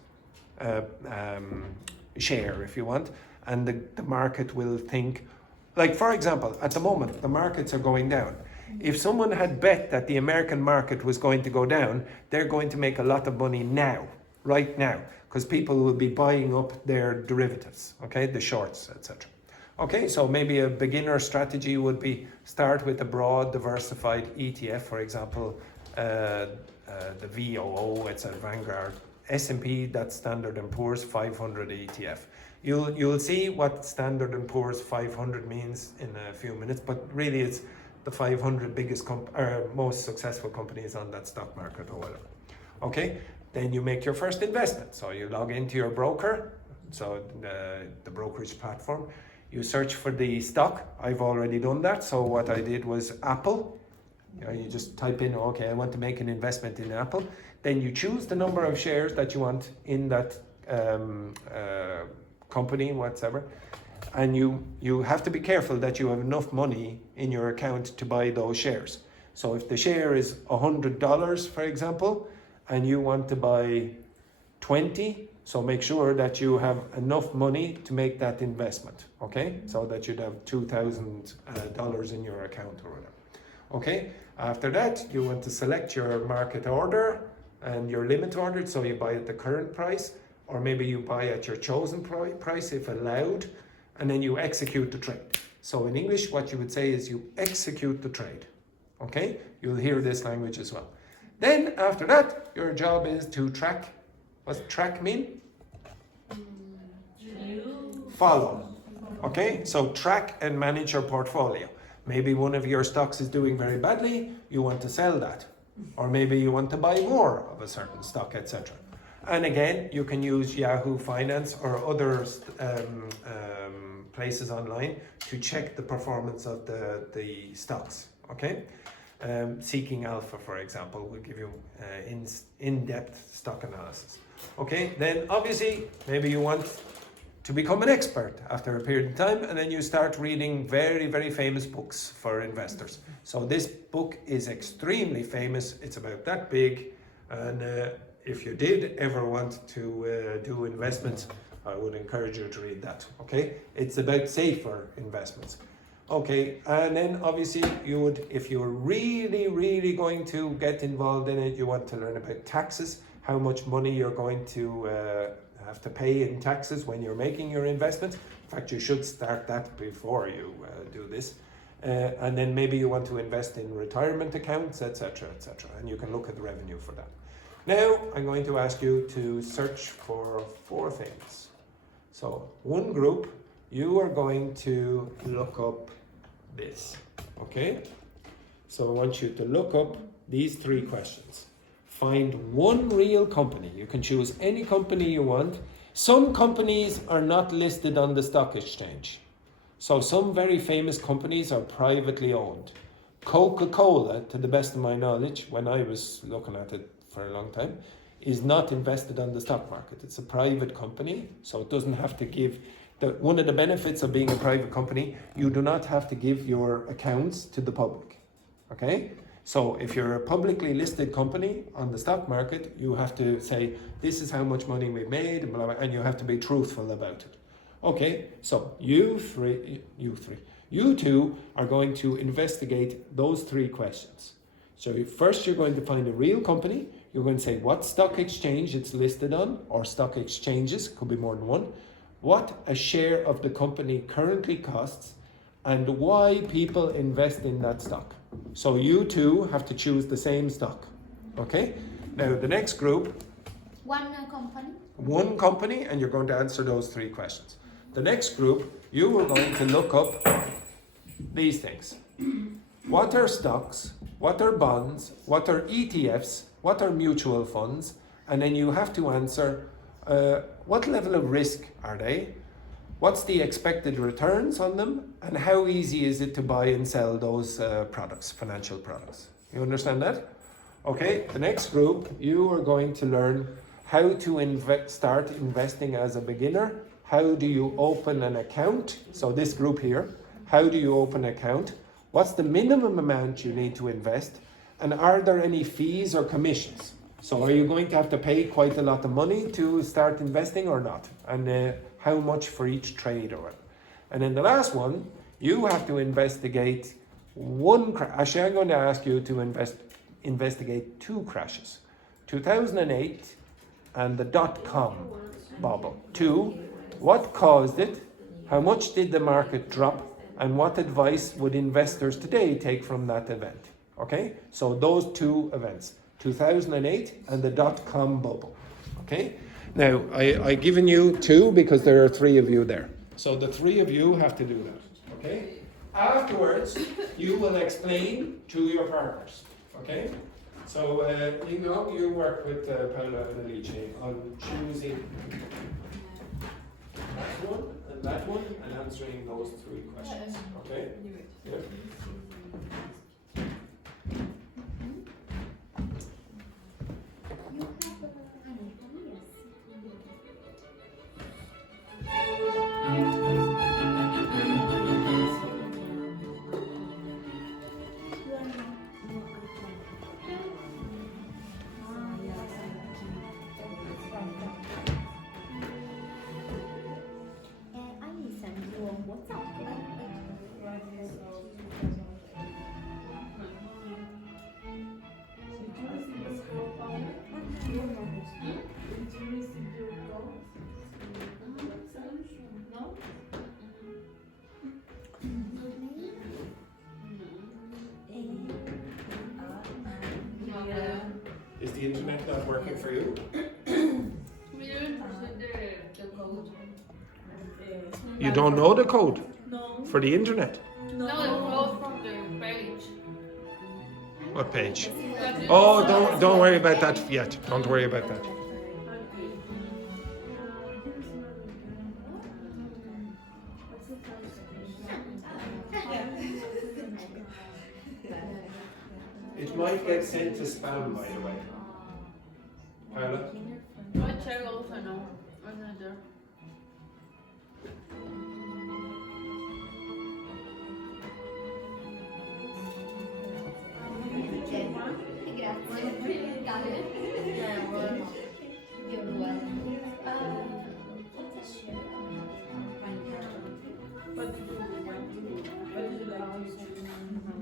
share, if you want. And the market will think, like, for example, at the moment, the markets are going down. If someone had bet that the American market was going to go down, they're going to make a lot of money now, right now, because people will be buying up their derivatives, okay, the shorts, etc. Okay, so maybe a beginner strategy would be start with a broad diversified ETF, for example, the VOO, it's a Vanguard, S&P, that's Standard & Poor's 500 ETF. You'll see what Standard & Poor's 500 means in a few minutes, but really it's the 500 biggest most successful companies on that stock market or whatever. Okay, then you make your first investment. So you log into your broker, so the brokerage platform. You search for the stock. I've already done that. So what I did was Apple. You just type in, okay, I want to make an investment in Apple. Then you choose the number of shares that you want in that company, whatever. And you have to be careful that you have enough money in your account to buy those shares. So if the share is $100, for example, and you want to buy 20, so make sure that you have enough money to make that investment, okay? So that you'd have $2,000 in your account or whatever. Okay, after that, you want to select your market order and your limit order, so you buy at the current price, or maybe you buy at your chosen price if allowed, and then you execute the trade. So in English, what you would say is you execute the trade, okay? You'll hear this language as well. Then after that, your job is to track. What's track mean? Follow. Okay, so track and manage your portfolio. Maybe one of your stocks is doing very badly, you want to sell that. Or maybe you want to buy more of a certain stock, etc. And again, you can use Yahoo Finance or other places online to check the performance of the stocks, okay? Seeking Alpha, for example, will give you in-depth stock analysis. Okay, then obviously, maybe you want to become an expert after a period of time, and then you start reading very, very famous books for investors. So this book is extremely famous. It's about that big, and if you did ever want to do investments, I would encourage you to read that. Okay, it's about safer investments. Okay, and then obviously you would, if you're really, really going to get involved in it, you want to learn about taxes, how much money you're going to have to pay in taxes when you're making your investments. In fact, you should start that before you do this. And then maybe you want to invest in retirement accounts, etc., etc. And you can look at the revenue for that. Now, I'm going to ask you to search for 4 things. So, one group, you are going to look up this, okay? So I want you to look up these 3 questions. Find one real company. You can choose any company you want. Some companies are not listed on the stock exchange. So some very famous companies are privately owned. Coca-Cola, to the best of my knowledge, when I was looking at it for a long time, is not invested on the stock market. It's a private company, so it doesn't have to give. One of the benefits of being a private company, you do not have to give your accounts to the public. Okay? So if you're a publicly listed company on the stock market, you have to say, this is how much money we made, and blah, blah, and you have to be truthful about it. Okay, so you two are going to investigate those 3 questions. So first you're going to find a real company. You're going to say what stock exchange it's listed on, or stock exchanges, could be more than one. What a share of the company currently costs, and why people invest in that stock. So you two have to choose the same stock. Okay? Now the next group. One company. One company, and you're going to answer those 3 questions. The next group, you are going to look up these things. What are stocks? What are bonds? What are ETFs? What are mutual funds? And then you have to answer, what level of risk are they? What's the expected returns on them? And how easy is it to buy and sell those products, financial products? You understand that? Okay, the next group, you are going to learn how to start investing as a beginner. How do you open an account? So this group here, how do you open an account? What's the minimum amount you need to invest? And are there any fees or commissions? So are you going to have to pay quite a lot of money to start investing or not? And how much for each trade or what? And then the last one, you have to investigate actually I'm going to ask you to investigate 2 crashes. 2008 and the .com bubble. 2, what caused it? How much did the market drop? And what advice would investors today take from that event? Okay, so those 2 events, 2008 and the .com bubble. Okay, now I've given you 2 because there are 3 of you there. So the 3 of you have to do that. Okay, afterwards you will explain to your partners. Okay, so Ingo, you work with Paola and Alice on choosing that one and answering those 3 questions. Okay? Yeah. Is the internet not working for you? You don't know the code No. for the internet. No, the code from the page. What page? Oh, don't worry about that yet. Don't worry about that. Okay. It might get sent to spam, by the way. Paula? I check also no. Another. Grazie. Dale. You're welcome. What's a share? What did you like? What did you like to choose?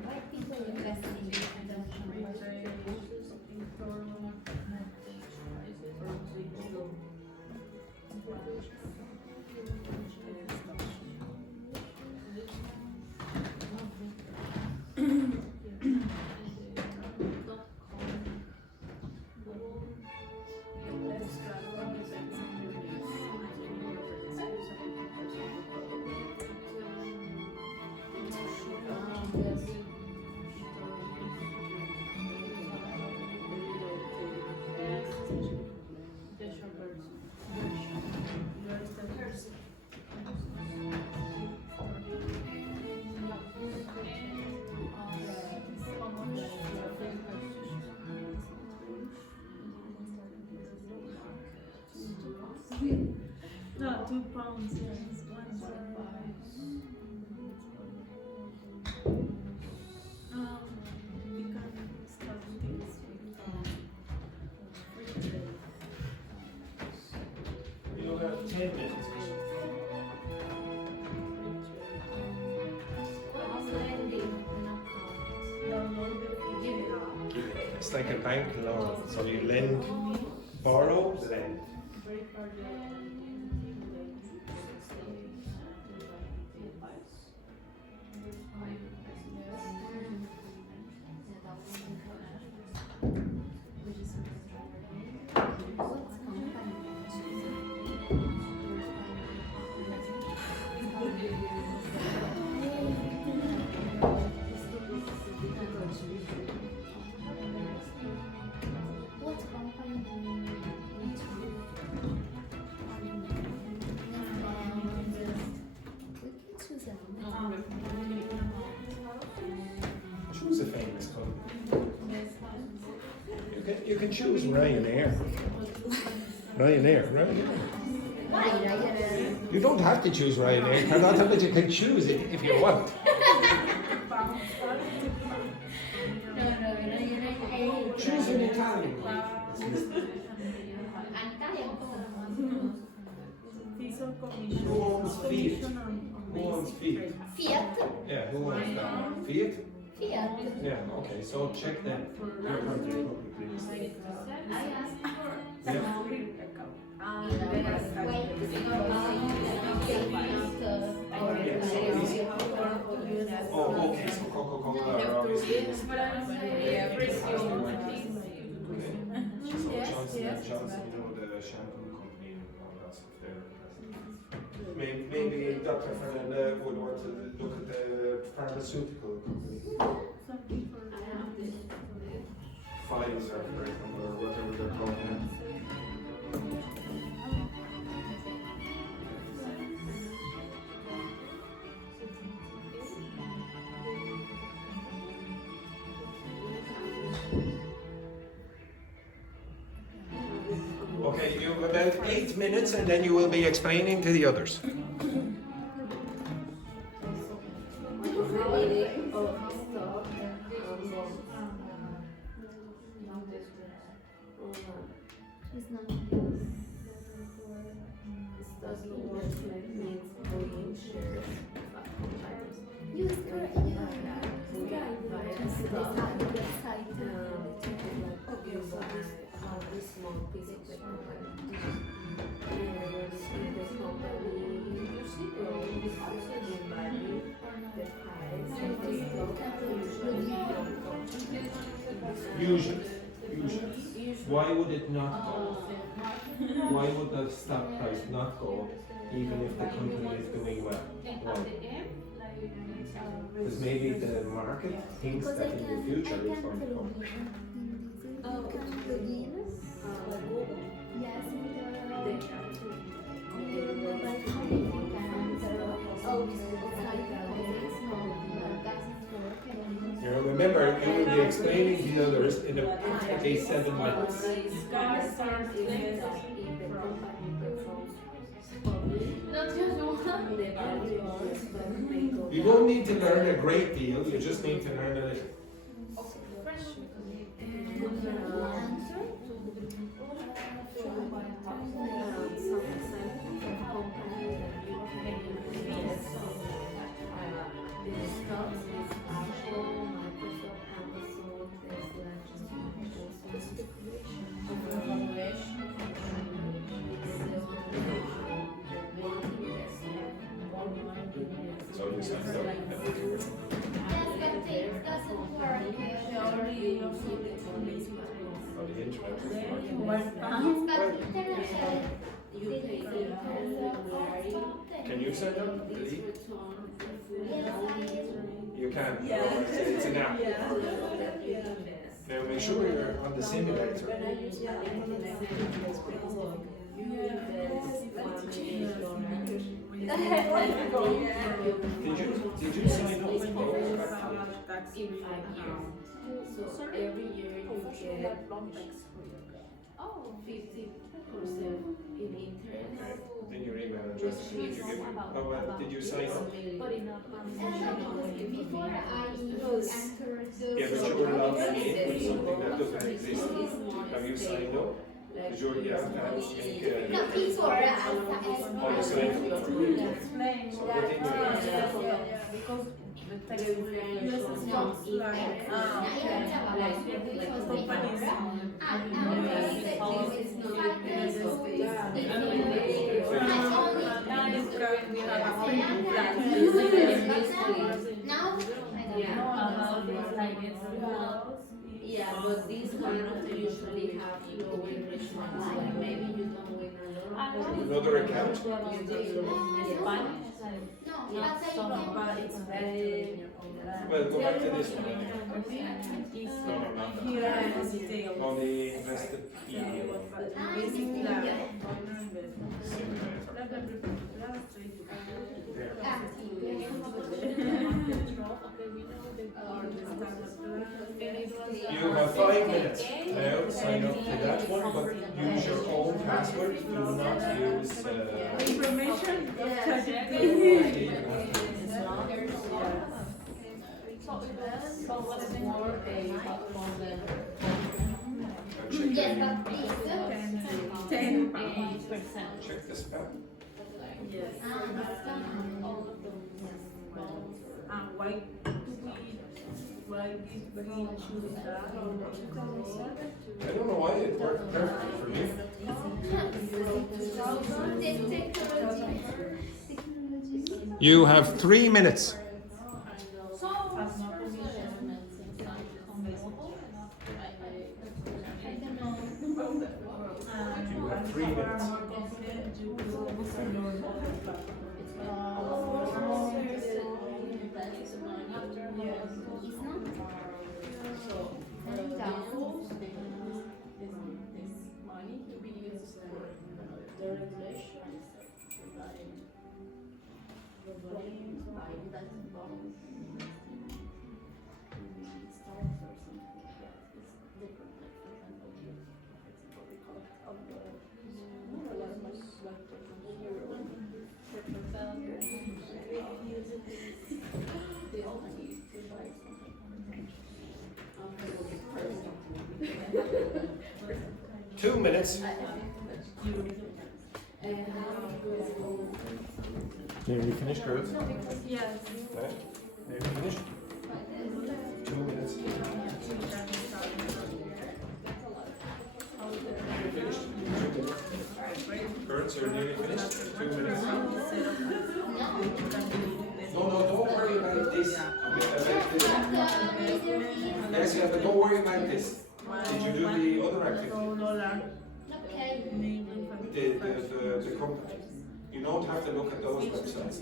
Why people investing in the No, £2, yes. We can start things with You have 10 minutes. It's like a bank loan. So you lend, borrow, lend. What company do you need to we can choose a Choose a famous company. You can choose Ryanair. Ryanair. Why, Ryanair? You don't have to choose Ryanair. But you can choose it if you want. No, Ryanair. Choose an Italian. fees or commission. Who owns Fiat? Commission on Who owns Fiat? Fiat? Yeah, who owns that? Fiat? Fiat. Yeah, okay, so check them. Your country, please. I asked for Yeah. Oh, okay, so Coca-Cola are obviously. Johnson, you know, the shampoo company and all that stuff there. Maybe Dr. Fernanda would want to look at the pharmaceutical company. Pfizer or whatever they're called now. Okay, you have about 8 minutes and then you will be explaining to the others. It's not. Use correct. Usually. Why would it not go? Why would the stock price not go even if the company is doing well. And Why? at the end, like, Because maybe the market thinks Because that I in the can future it's plug going to come. in in this. You can plug in. Google. Yes, with They your have mobile phone you can You know, remember, you will be explaining the others in approximately 7 minutes. These cars are invested if the company performs not just one. the value may go You don't need to learn a great deal, you just need to learn a little. So you sign up. Yes, but it doesn't work. On the internet. Can you sign up? Lily? You can. It's an app. Now make sure you're on the simulator. Did you sign up? in 5 years. So every year you get 50% in interest. Then your email address. Did you give? Oh well. Did you sign up? Before I enter the Yeah, but you were logging in with something that doesn't exist. Have you signed up? Did you already have that? no, before I Oh, you signed up. So what did you because Yeah, but these one usually have low interest rates. Like maybe you don't win a lot. Another account? but it's better. Well, go back to this one. No, not that. On the invested You have 5 minutes now. Sign up to that one, but use your own password. Do not use. Information. So what is more yes, but please. 10%. Check the spell. Yes. Why did we choose that? I don't know why it worked perfectly for me. You have 3 minutes. You have 3 minutes. Two minutes. Nearly finished, girls? Yes. Right? Nearly finished? 2 minutes. Girls, you're nearly finished? 2 minutes. No, don't worry about this. Yes, yeah, but don't worry about this. Did you do the other activity? Okay. The company. You don't have to look at those websites.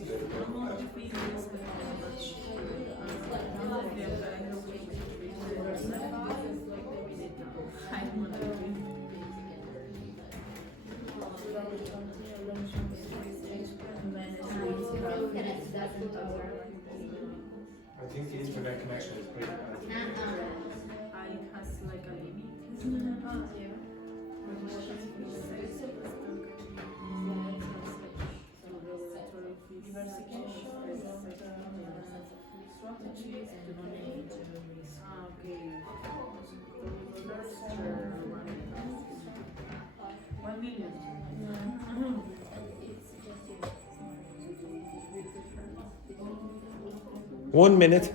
I think the internet connection is pretty bad. It has like a limit. $1 million. 1 minute.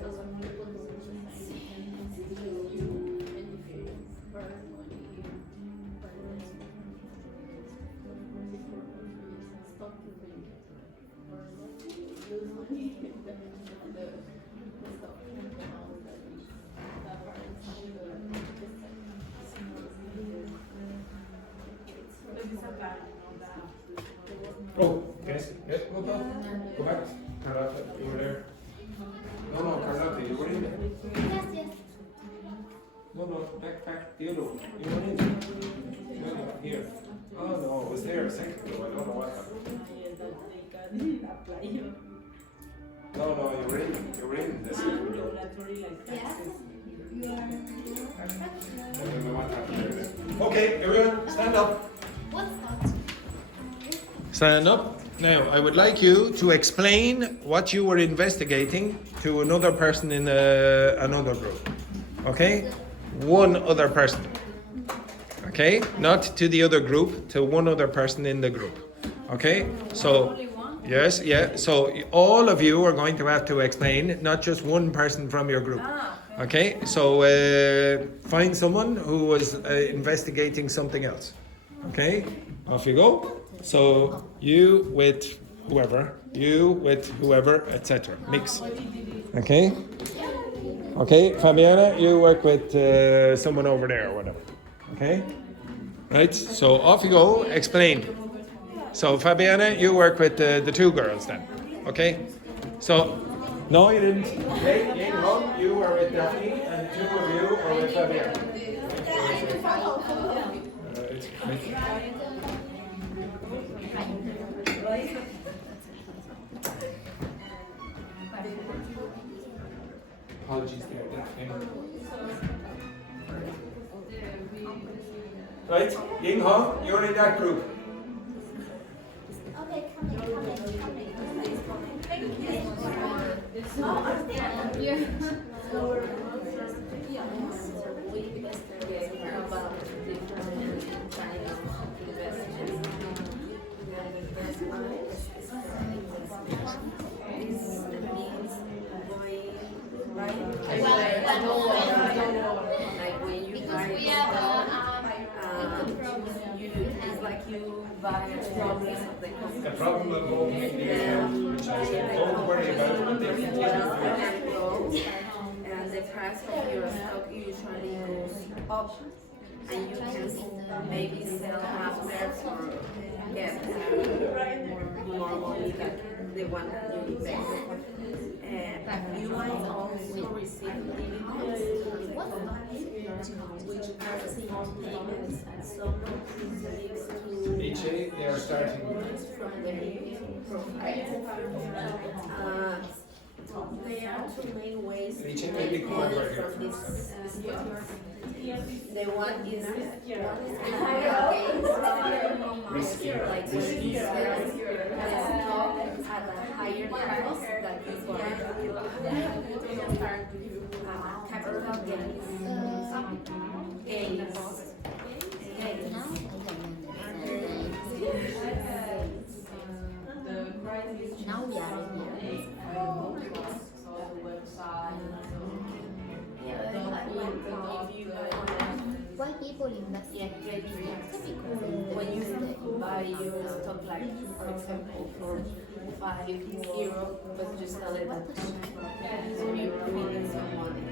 Oh, yes, yes, go back. Go back. Carlotta, you were there. No, Carlotta, you were in there. Yes, yes. No, back, the other one. You were in there. No, here. Oh, no, it was there a second ago. I don't know what happened. No, you were in this. Yes. You are perfect. I don't know what happened there. Okay, everyone, stand up. What's that? Stand up. Now, I would like you to explain what you were investigating to another person in another group. Okay? One other person. Okay? Not to the other group, to one other person in the group. Okay? So, yes, yeah. So, all of you are going to have to explain, not just one person from your group. Okay? So, find someone who was investigating something else. Okay? Off you go. So you with whoever, etc. Mix. Okay? Okay, Fabiana, you work with someone over there or whatever. Okay? Right? So off you go, explain. So Fabiana, you work with the two girls then. Okay? So, no you didn't. Okay, Ying-Hong, you were with Daphne and the two of you are with Fabiana. Apologies there, Daphne. Right, Ying-Hong, you're in that group. Okay, come in. Like when you Because buy we have it's like you buy a problem of the company. The problem of both which I said, don't worry about what they can do. And the price of your stock usually goes up, and you can maybe sell after or get more money than the one that you invest. You might also receive dividends, which are small payments and some colleagues to Each they are starting. from the profile. There are two main ways to Each make may be called money right here. from this stock. The one is higher gains, like when you sell a stock at a higher price that you buy. Capital gains. Now Now we are in here. Why people invest in When you buy your stock, like for example, for €5, but you sell it at 2, so you're winning some money.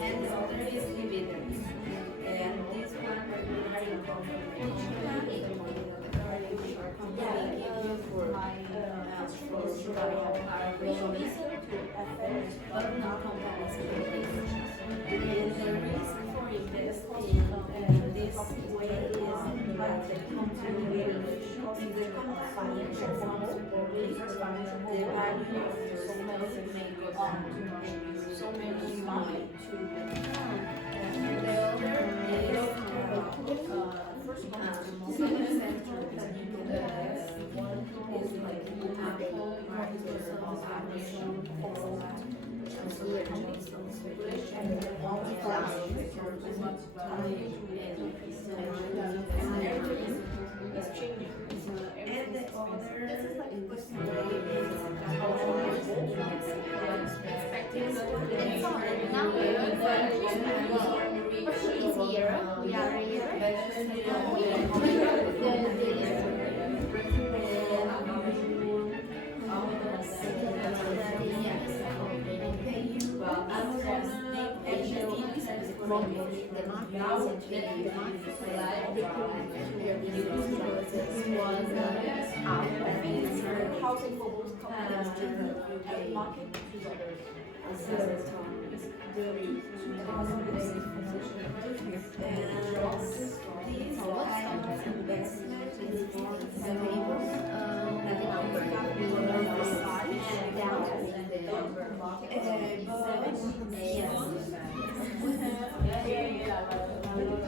And there is dividends, and this one very common. The company give you for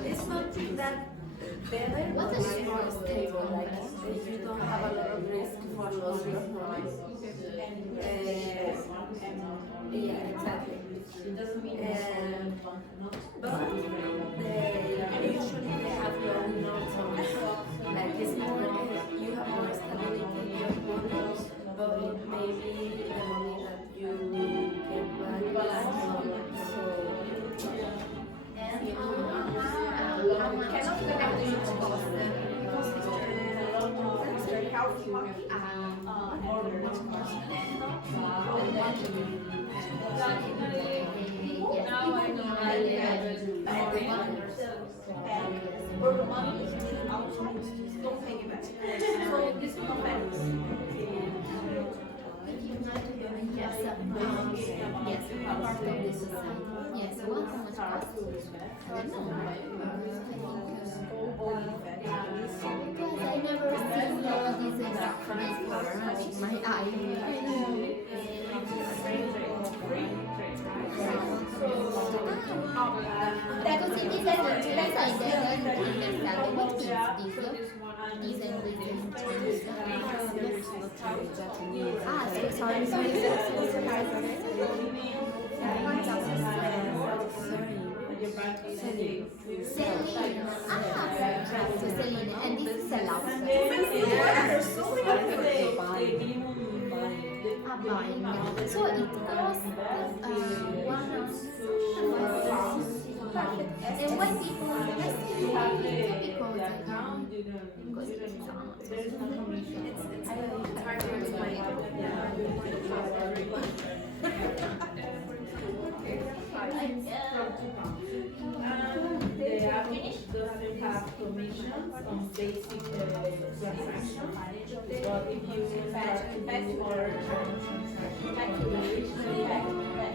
It's not that better. What is more stable, like If you don't have a lot of risk for loss of money. Yeah, exactly. But they usually have your notes on like it's more, you have more stability in your money, but maybe the money that you get back is not so. Yes, part of the society. Yes, well, how much cost? I don't know. Because I never seen all these instructions for my eye. Because it is a choice, I didn't understand what is this. These and these Celine, and this is allowed. So it costs and when people It's hard to explain. The average doesn't have commissions on basic transactions, but if you start to do other calculations,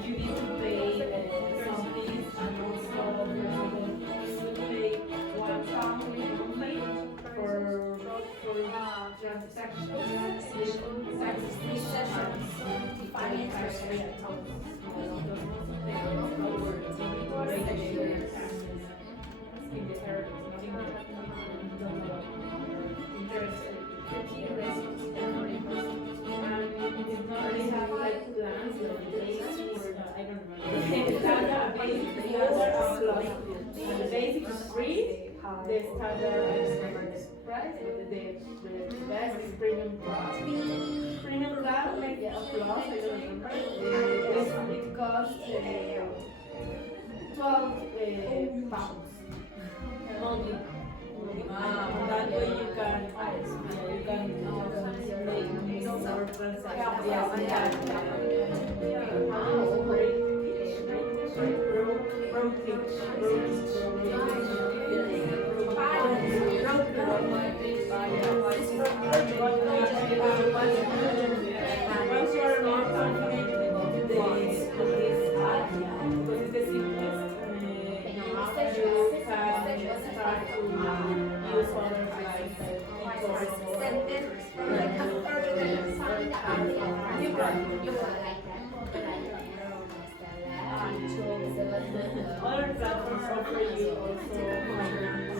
you need to pay some fees, and also you pay 1 pound monthly for transactions, 3 sessions, 5 the basic is free, the standard is price, the best is premium plus. Premium plus, like a plus, I don't remember. It costs 12 pounds monthly. That way you can make more transactions. Once you are more confident with this app, because it's the simplest, you can start to use others like Other platforms offer you also financial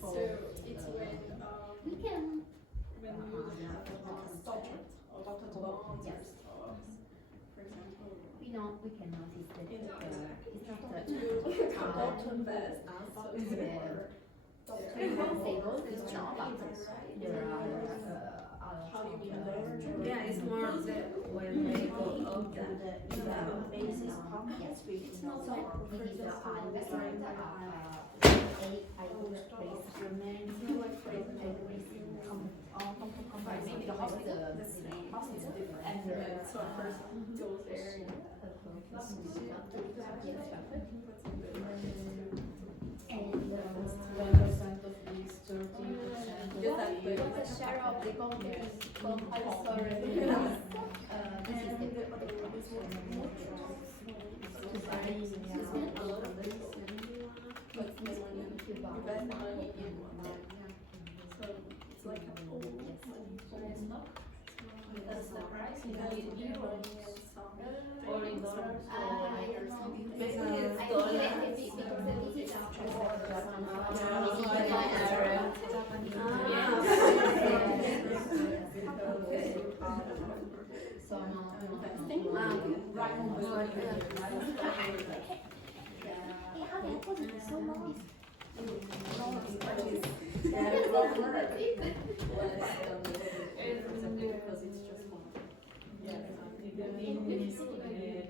So it's when We can. when you have dotted bonds or stuff, for example. We cannot notice that In it's not Dot invest stable, it's not, but there are How you learn. Yeah, it's more of the when they go up the basis yes, it's not so it is investment I would place maybe the hospital the hospital is different and So a person goes there and of these 30%. the share of the company compulsory this is so it's like a pool. That's the price. You That's need the euros or or in dollars.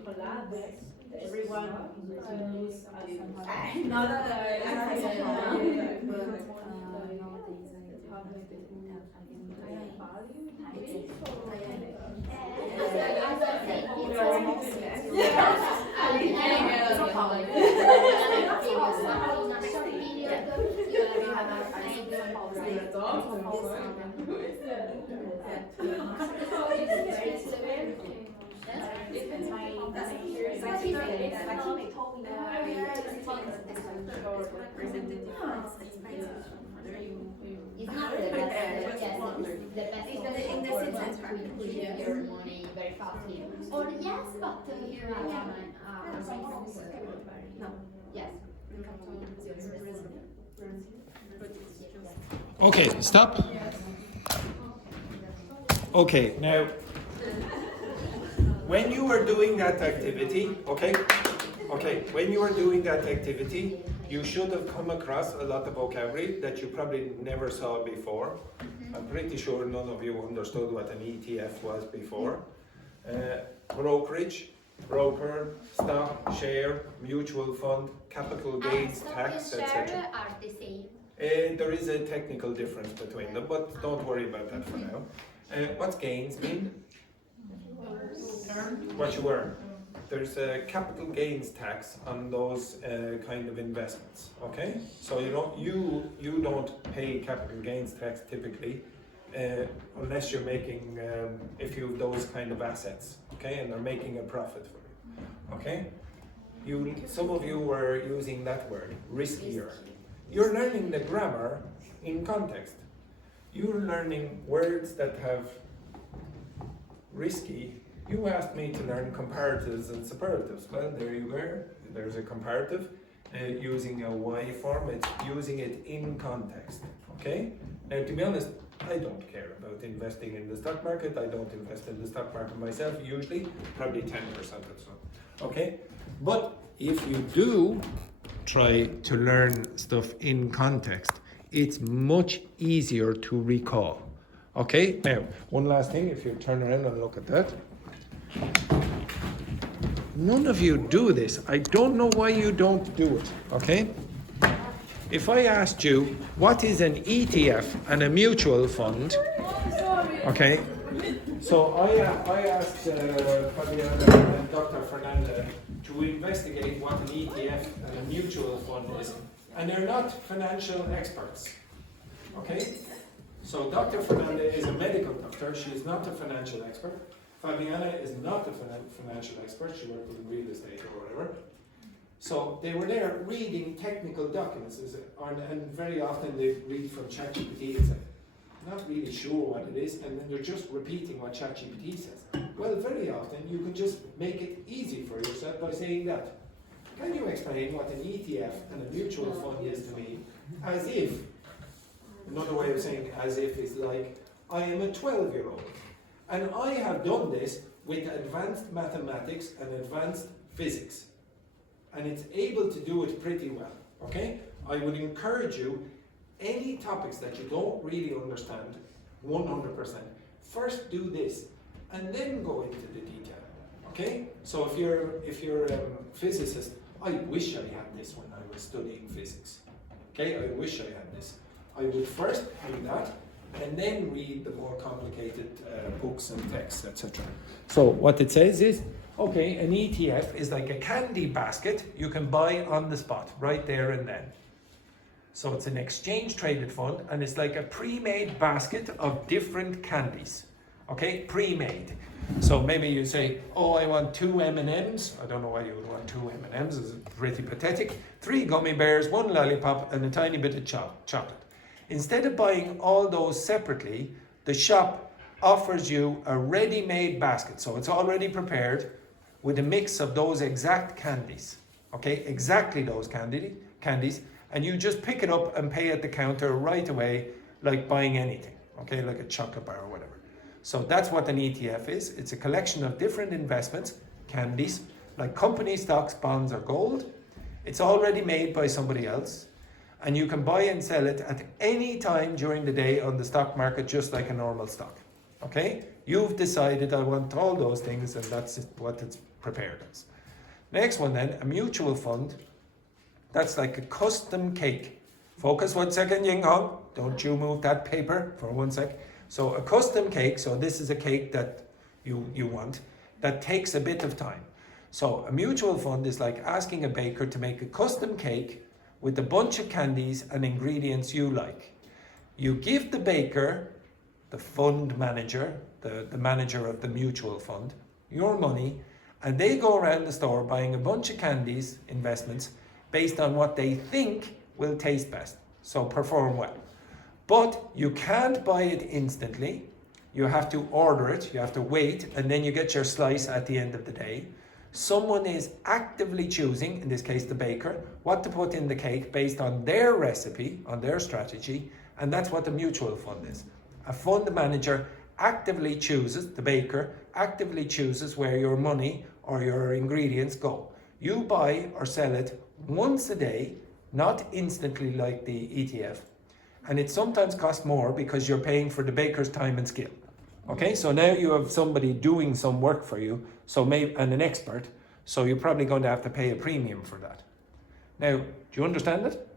Collapse, everyone lose Not It's not the best, yes, it's the best to include your money very fastly. Or yes, but here I have no. Yes. Okay, stop. Okay, now, when you were doing that activity, when you were doing that activity, you should have come across a lot of vocabulary that you probably never saw before. I'm pretty sure none of you understood what an ETF was before. Brokerage, broker, stock, share, mutual fund, capital gains, tax, etc. Are the same. There is a technical difference between them, but don't worry about that for now. What's gains mean? What you earn. There's a capital gains tax on those kind of investments. Okay, so you don't pay capital gains tax typically unless you're making if you have those kind of assets. Okay, and they're making a profit for you. Okay, some of you were using that word riskier. You're learning the grammar in context. You're learning words that have risky. You asked me to learn comparatives and superlatives. Well, there you go. There's a comparative using a Y form. It's using it in context. Okay? Now, to be honest, I don't care about investing in the stock market. I don't invest in the stock market myself, usually, probably 10% or so. Okay? But if you do try to learn stuff in context, it's much easier to recall. Okay? Now, one last thing, if you turn around and look at that. None of you do this. I don't know why you don't do it. Okay? If I asked you what is an ETF and a mutual fund, okay, So I asked Fabiana and Dr. Fernanda to investigate what an ETF and a mutual fund is, and they're not financial experts. Okay? So Dr. Fernanda is a medical doctor, she is not a financial expert. Fabiana is not a financial expert, she worked in real estate or whatever. So they were there reading technical documents, and very often they read from ChatGPT and say, not really sure what it is, and then they're just repeating what ChatGPT says. Well, very often you can just make it easy for yourself by saying that. Can you explain what an ETF and a mutual fund is to me? As if, another way of saying as if is like, I am a 12-year-old, and I have done this with advanced mathematics and advanced physics. And it's able to do it pretty well, okay? I would encourage you, any topics that you don't really understand, 100%, first do this, and then go into the detail, okay? So if you're a physicist, I wish I had this when I was studying physics, okay? I wish I had this. I would first do that, and then read the more complicated books and texts, etc. So what it says is, okay, an ETF is like a candy basket you can buy on the spot, right there and then. So it's an exchange traded fund, and it's like a pre-made basket of different candies. Okay, pre-made. So maybe you say, oh, I want 2 M&Ms. I don't know why you would want 2 M&Ms, it's pretty pathetic. 3 gummy bears, 1 lollipop, and a tiny bit of chocolate. Instead of buying all those separately, the shop offers you a ready-made basket. So it's already prepared with a mix of those exact candies. Okay, exactly those candies. And you just pick it up and pay at the counter right away, like buying anything, okay, like a chocolate bar or whatever. So that's what an ETF is. It's a collection of different investments, candies, like company stocks, bonds, or gold. It's already made by somebody else, and you can buy and sell it at any time during the day on the stock market, just like a normal stock, okay? You've decided I want all those things, and that's what it's prepared as. Next one then, a mutual fund. That's like a custom cake. Focus 1 second, Ying Hong. Don't you move that paper for 1 sec. So a custom cake, so this is a cake that you want, that takes a bit of time. So a mutual fund is like asking a baker to make a custom cake with a bunch of candies and ingredients you like. You give the baker, the fund manager, the manager of the mutual fund, your money, and they go around the store buying a bunch of candies, investments, based on what they think will taste best, so perform well. But you can't buy it instantly. You have to order it, you have to wait, and then you get your slice at the end of the day. Someone is actively choosing, in this case the baker, what to put in the cake based on their recipe, on their strategy, and that's what the mutual fund is. A fund manager actively chooses, the baker actively chooses where your money or your ingredients go. You buy or sell it once a day, not instantly like the ETF, and it sometimes costs more because you're paying for the baker's time and skill. Okay, so now you have somebody doing some work for you, so maybe, and an expert, so you're probably going to have to pay a premium for that. Now, do you understand it?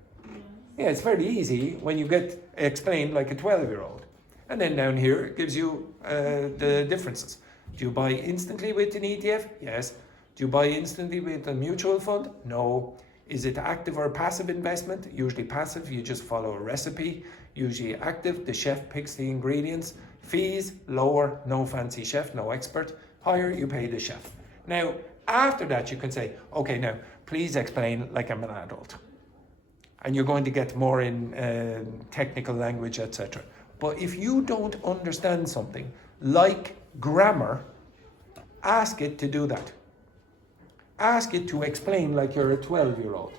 Yeah, it's very easy when you get explained like a 12-year-old. And then down here it gives you the differences. Do you buy instantly with an ETF? Yes. Do you buy instantly with a mutual fund? No. Is it active or passive investment? Usually passive, you just follow a recipe. Usually active, the chef picks the ingredients. Fees, lower, no fancy chef, no expert. Higher, you pay the chef. Now, after that you can say, okay, now, please explain like I'm an adult. And you're going to get more in technical language, etc. But if you don't understand something, like grammar, ask it to do that. Ask it to explain like you're a 12-year-old.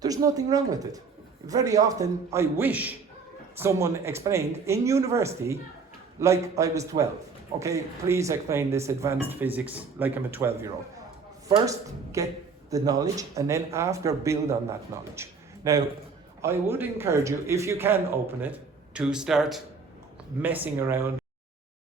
There's nothing wrong with it. Very often, I wish someone explained in university like I was 12. Okay, please explain this advanced physics like I'm a 12-year-old. First, get the knowledge, and then after, build on that knowledge. Now, I would encourage you, if you can open it, to start messing around